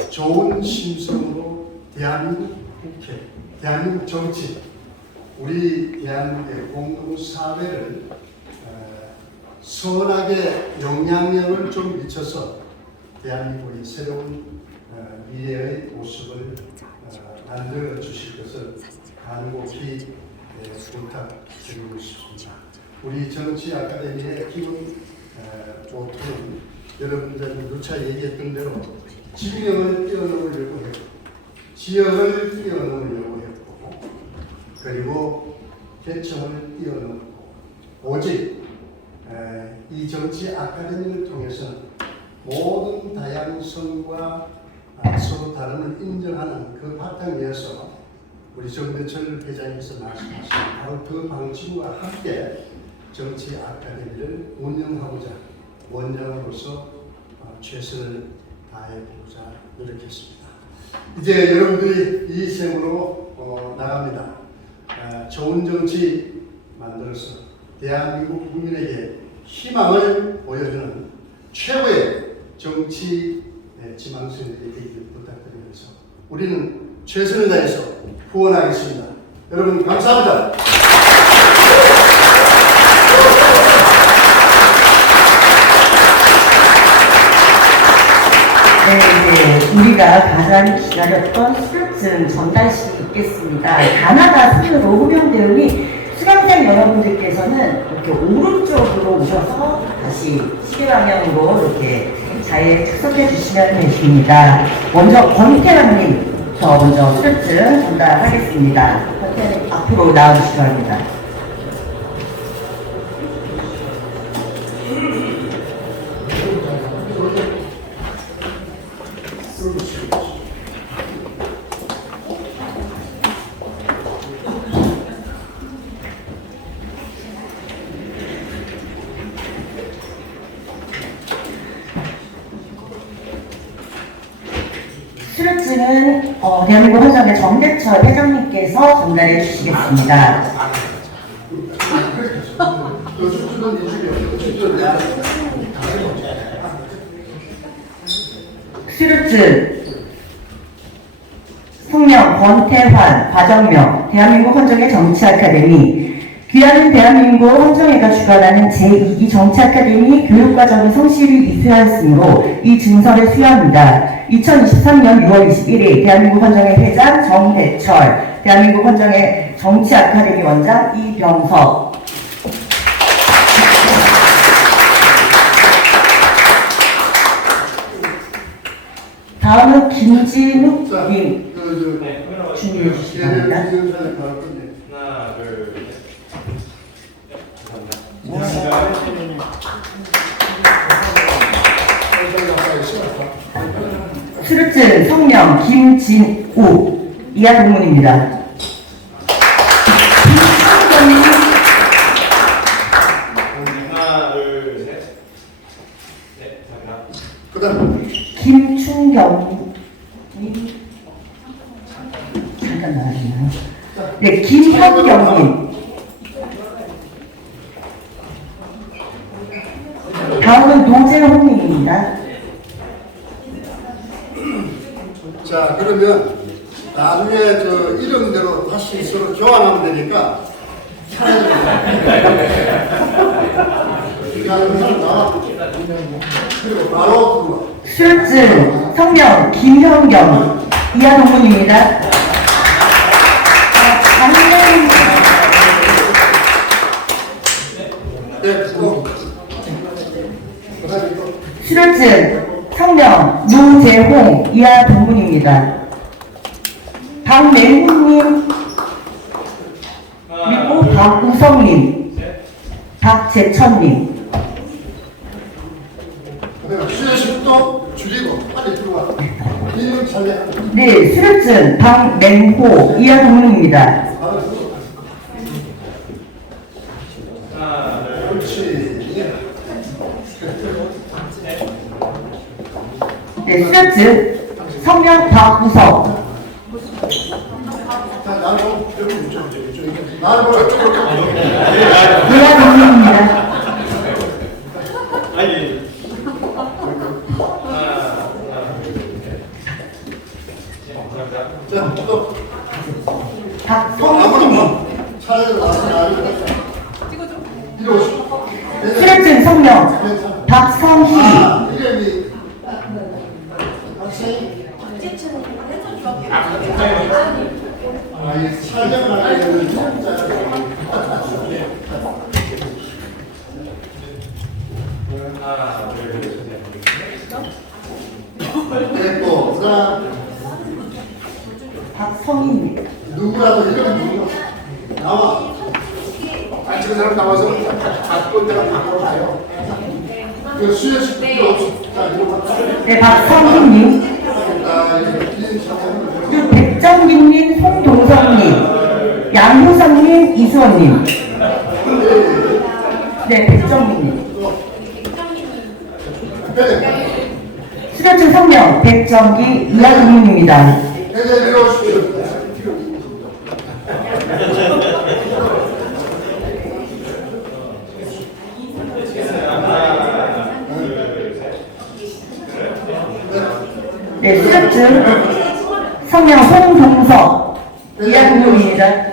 좋은 심성으로 대한민국 국회, 대한민국 정치, 우리 대한민국의 공동사회를 선하게 영향력을 좀 미쳐서 대한민국의 새로운 미래의 모습을 만들어 주실 것을 간곡히 부탁드리고 싶습니다. 우리 정치 아카데미의 기본 모토는 여러분들이 누차 얘기했던 대로 진영을 뛰어넘으려고 했고 지역을 뛰어넘으려고 했고 그리고 계층을 뛰어넘고 오직 이 정치 아카데미를 통해서는 모든 다양성과 서로 다름을 인정하는 그 바탕에서 우리 정대철 회장님께서 말씀하신 바로 그 방침과 함께 정치 아카데미를 운영하고자 원장으로서 최선을 다해보고자 노력했습니다. 이제 여러분들이 이 생으로 나갑니다. 좋은 정치 만들어서 대한민국 국민에게 희망을 보여주는 최고의 정치 지망생들이 되기를 부탁드리면서 우리는 최선을 다해서 후원하겠습니다. 여러분 감사합니다. 네, 우리가 가장 기다렸던 수료증 전달식이 있겠습니다. 가나다 순으로 호명되오니 수강생 여러분들께서는 이렇게 오른쪽으로 오셔서 다시 시계 방향으로 이렇게 자리에 축석해 주시면 되십니다. 먼저 권태환님부터 먼저 수료증 전달하겠습니다. 권태환님 앞으로 나와주시기 바랍니다. 수료증은 대한민국 헌정의 정대철 회장님께서 전달해 주시겠습니다. 수료증 성명 권태환, 과정명, 대한민국 헌정의 정치아카데미. 귀하는 대한민국 헌정회가 주관하는 제2기 정치아카데미 교육과정의 성실히 이수하였으므로 이 증서를 수여합니다. 2023년 6월 21일 대한민국 헌정회 회장 정대철, 대한민국 헌정회 정치아카데미 원장 이병석. 다음은 김진욱님 준비해 주시기 바랍니다. 하나, 둘, 수료증 성명 김진욱 이하 동문입니다. 하나, 둘, 셋. 네, 감사합니다. 그다음 김충경님 잠깐 나와주나요? 네, 김현경님. 다음은 노재홍님입니다. 자, 그러면 나중에 저 이름대로 다시 서로 교환하면 되니까 차례대로. 나와. 그리고 바로 들어와. 수료증 성명 김현경 이하 동문입니다. 네, 그거. 수료증 성명 노재홍 이하 동문입니다. 박맹훈님 그리고 박우성님, 박재천님. 수혜식도 줄이고 빨리 들어와. 이름 잘해. 네, 수료증 박맹호 이하 동문입니다. 그렇지. 네, 수료증 성명 박우석. 자, 나를 보고 이쪽. 나를 보고 이쪽으로. 이하 동문입니다. 아니. 자, 또. 박성희님. 차례로 나를 찍어줘. 수료증 성명 박성희. 이름이 학생. 이 설명을 하게 되는 하나, 둘, 셋. 됐고, 그다음 박성희입니다. 누구라도 이름 누구 나와. 아, 지금 사람 나와서 바꿀 때가 바꿔 가요. 그 수혜식 필요 없어. 자, 이거 봐. 네, 박성희님. 자, 이제 그리고 백정민님, 송동성님, 양효성님, 이수원님. 네, 백정민님. 수료증 성명 백정기 이하 동문입니다. 네, 내려오십시오. 네, 수료증 성명 송동석 이하 동문입니다.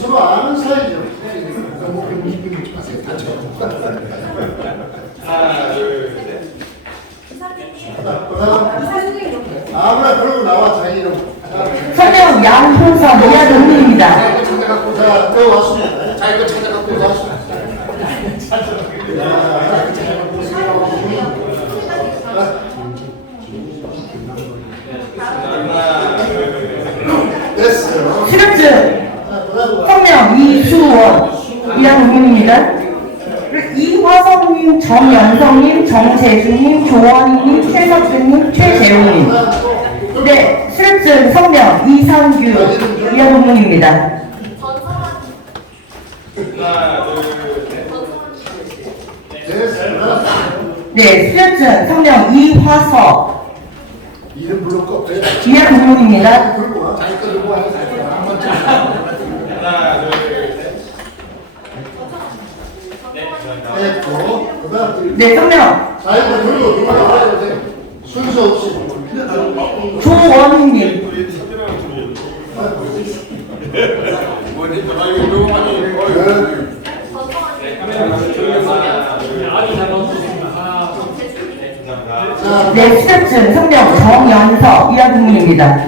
서로 아는 사이죠. 너무 무슨 마세요. 다쳐. 하나, 둘, 셋. 그다음 3년 이하동문입니다. 자, 이거 찾아갖고 왔습니다. 자, 이거 찾아갖고 왔습니다. 됐어요. 수료증 성명 이수원 이하동문입니다. 이화성님, 정연성님, 정재준님, 조원희님, 최석준님, 최재훈님. 네, 수료증 성명 이상규 이하동문입니다. 하나, 둘, 셋. 됐어요. 네, 수료증 성명 이화석 이름 부를 거 없어요. 이하동문입니다. 부르고 와. 자기 거 들고 와요. 한번 하나, 둘, 셋. 네, 감사합니다. 됐고, 그다음 네, 성명 자, 이거 들고 누가 나와야 돼. 순서 없이. 조원희님. 자, 네, 수료증 성명 정연석 이하동문입니다.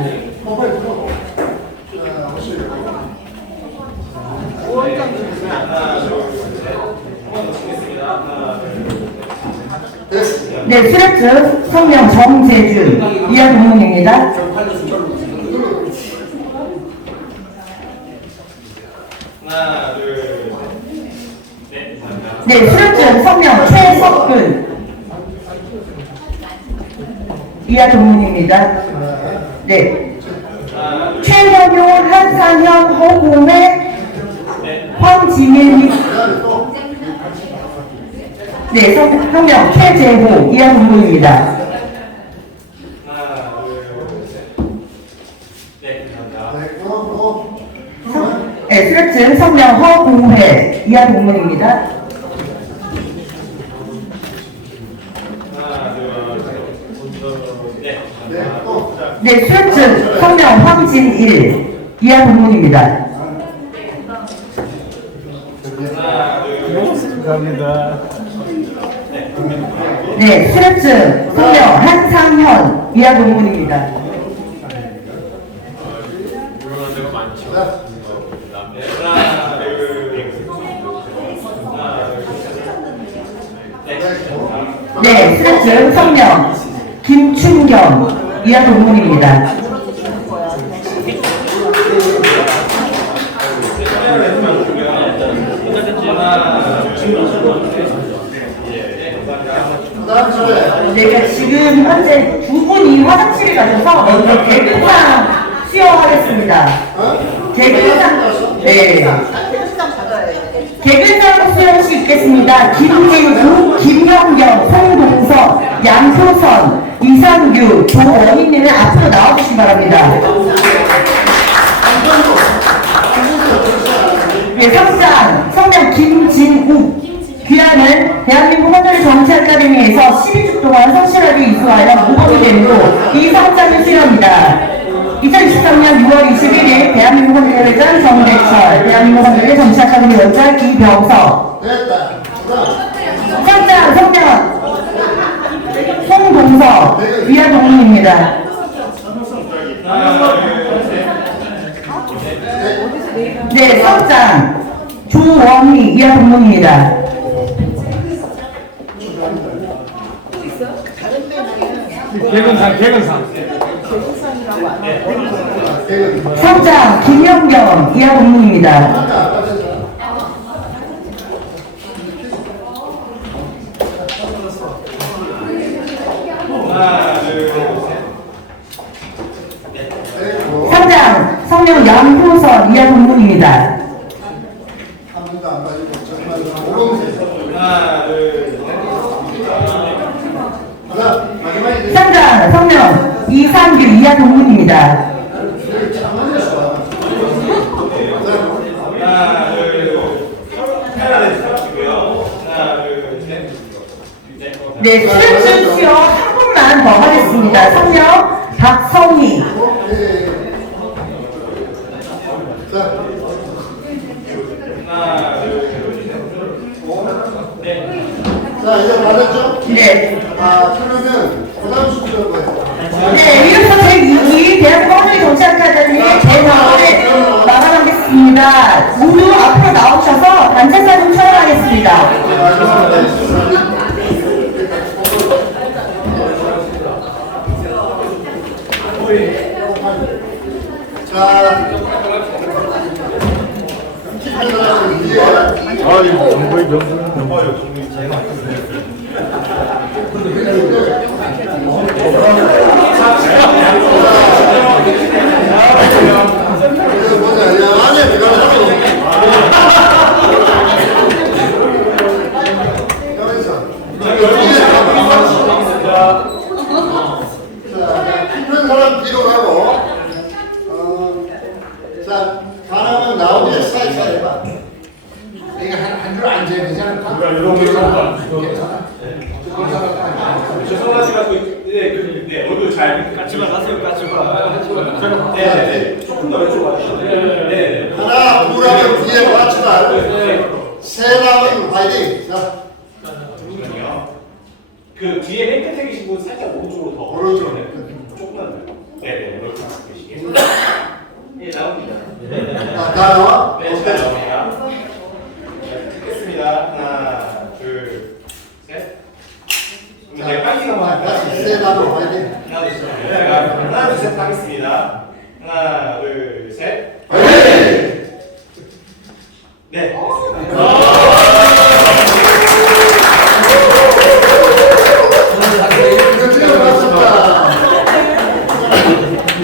됐습니다. 네, 수료증 성명 정재준 이하동문입니다. 하나, 둘, 셋. 네, 감사합니다. 네, 수료증 성명 최석근 이하동문입니다. 네, 최현용, 한상현, 허공회, 황지민. 네, 성명 최재호 이하동문입니다. 하나, 둘, 셋. 네, 감사합니다. 됐고, 네, 수료증 성명 허공회 이하동문입니다. 하나, 둘, 셋. 네, 감사합니다. 네, 수료증 성명 황진일 이하동문입니다. 하나, 둘, 감사합니다. 네, 수료증 성명 한상현 이하동문입니다. 하나, 둘, 셋. 네, 수료증 성명 김춘경 이하동문입니다. 그다음 차례. 네, 지금 현재 두 분이 화장실에 가셔서 먼저 개근상 수여하겠습니다. 개근상, 네. 개근상 수여식 있겠습니다. 김진우, 김영경, 송동선, 양효선, 이상규, 조원희님은 앞으로 나와주시기 바랍니다. 네, 상장 성명 김진욱. 귀하는 대한민국 헌혈 정치 아카데미에서 12주 동안 성실하게 이수하여 모범이 된 후 이 상장을 수여합니다. 2023년 6월 21일 대한민국 헌혈회장 정대철, 대한민국 헌혈회 정치 아카데미 원장 이병석. 됐다. 그다음. 상장 성명 송동석 이하동문입니다. 네, 상장 조원희 이하동문입니다. 상장 김영경 이하동문입니다. 하나, 둘, 상장 성명 양효선 이하동문입니다. 한 번도 안 가지고 정말 모범생. 하나, 둘, 그다음 마지막에 상장 성명 이상규 이하동문입니다. 하나, 둘, 하나, 둘, 셋. 네, 수료증 수여 한 분만 더 하겠습니다. 성명 박성희. 하나, 둘, 자, 이제 받았죠? 네. 그러면 그다음 순서로 거예요. 네, 이로써 제2기 대한민국 헌혈 정치학회 기자들이 제 작업을 마감하겠습니다. 모두 앞으로 나오셔서 단체 사진 촬영하겠습니다. 큰 사람 뒤로 가고, 자, 사람은 나오면 사이사이 해봐. 이게 한 줄 앉아야 되지 않을까? 괜찮아. 죄송하시고 네 얼굴 잘 같이만 하세요. 같이만. 네. 조금 더 왼쪽 와주시죠. 네. 하나, 둘 하면 뒤에 맞추나. 세 나오면 화이팅. 자, 그 뒤에 맨 끝에 계신 분 살짝 오른쪽으로 더. 오른쪽으로. 조금만. 네. 오른쪽 계시게. 네 나옵니다. 다 나와? 네, 잘 나옵니다. 됐습니다. 하나, 둘, 셋. 네, 빨리 한번 할까요? 세 나오면 화이팅. 하나, 둘, 셋 하겠습니다. 하나, 둘, 셋. 네.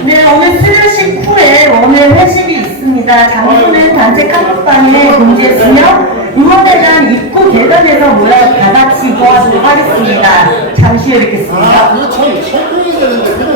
네, 오늘 수료식 후에 오늘 회식이 있습니다. 장소는 단체 카톡방에 공지했으며 임원에 대한 입구 계단에서 모여 다 같이 모아도록 하겠습니다. 잠시 후에 뵙겠습니다. 이거 참 설명이 되는데 그냥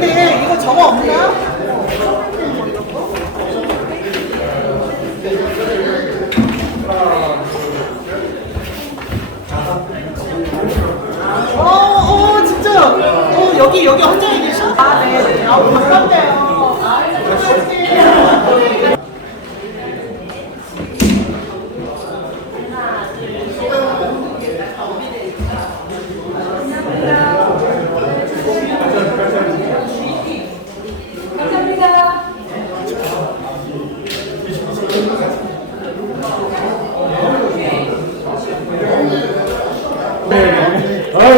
근데 이거 저거 없나? 진짜. 여기 혼자 계셔? 아, 네. 아, 반갑네요.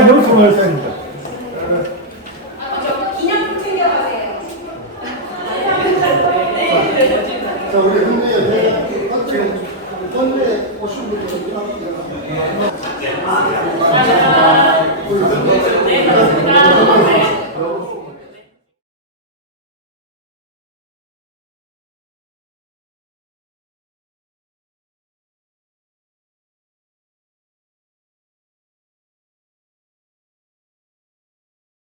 너무 수고하셨습니다. 기념품 챙겨가세요. 자, 우리 흔들려. 흔들려 오신 분들.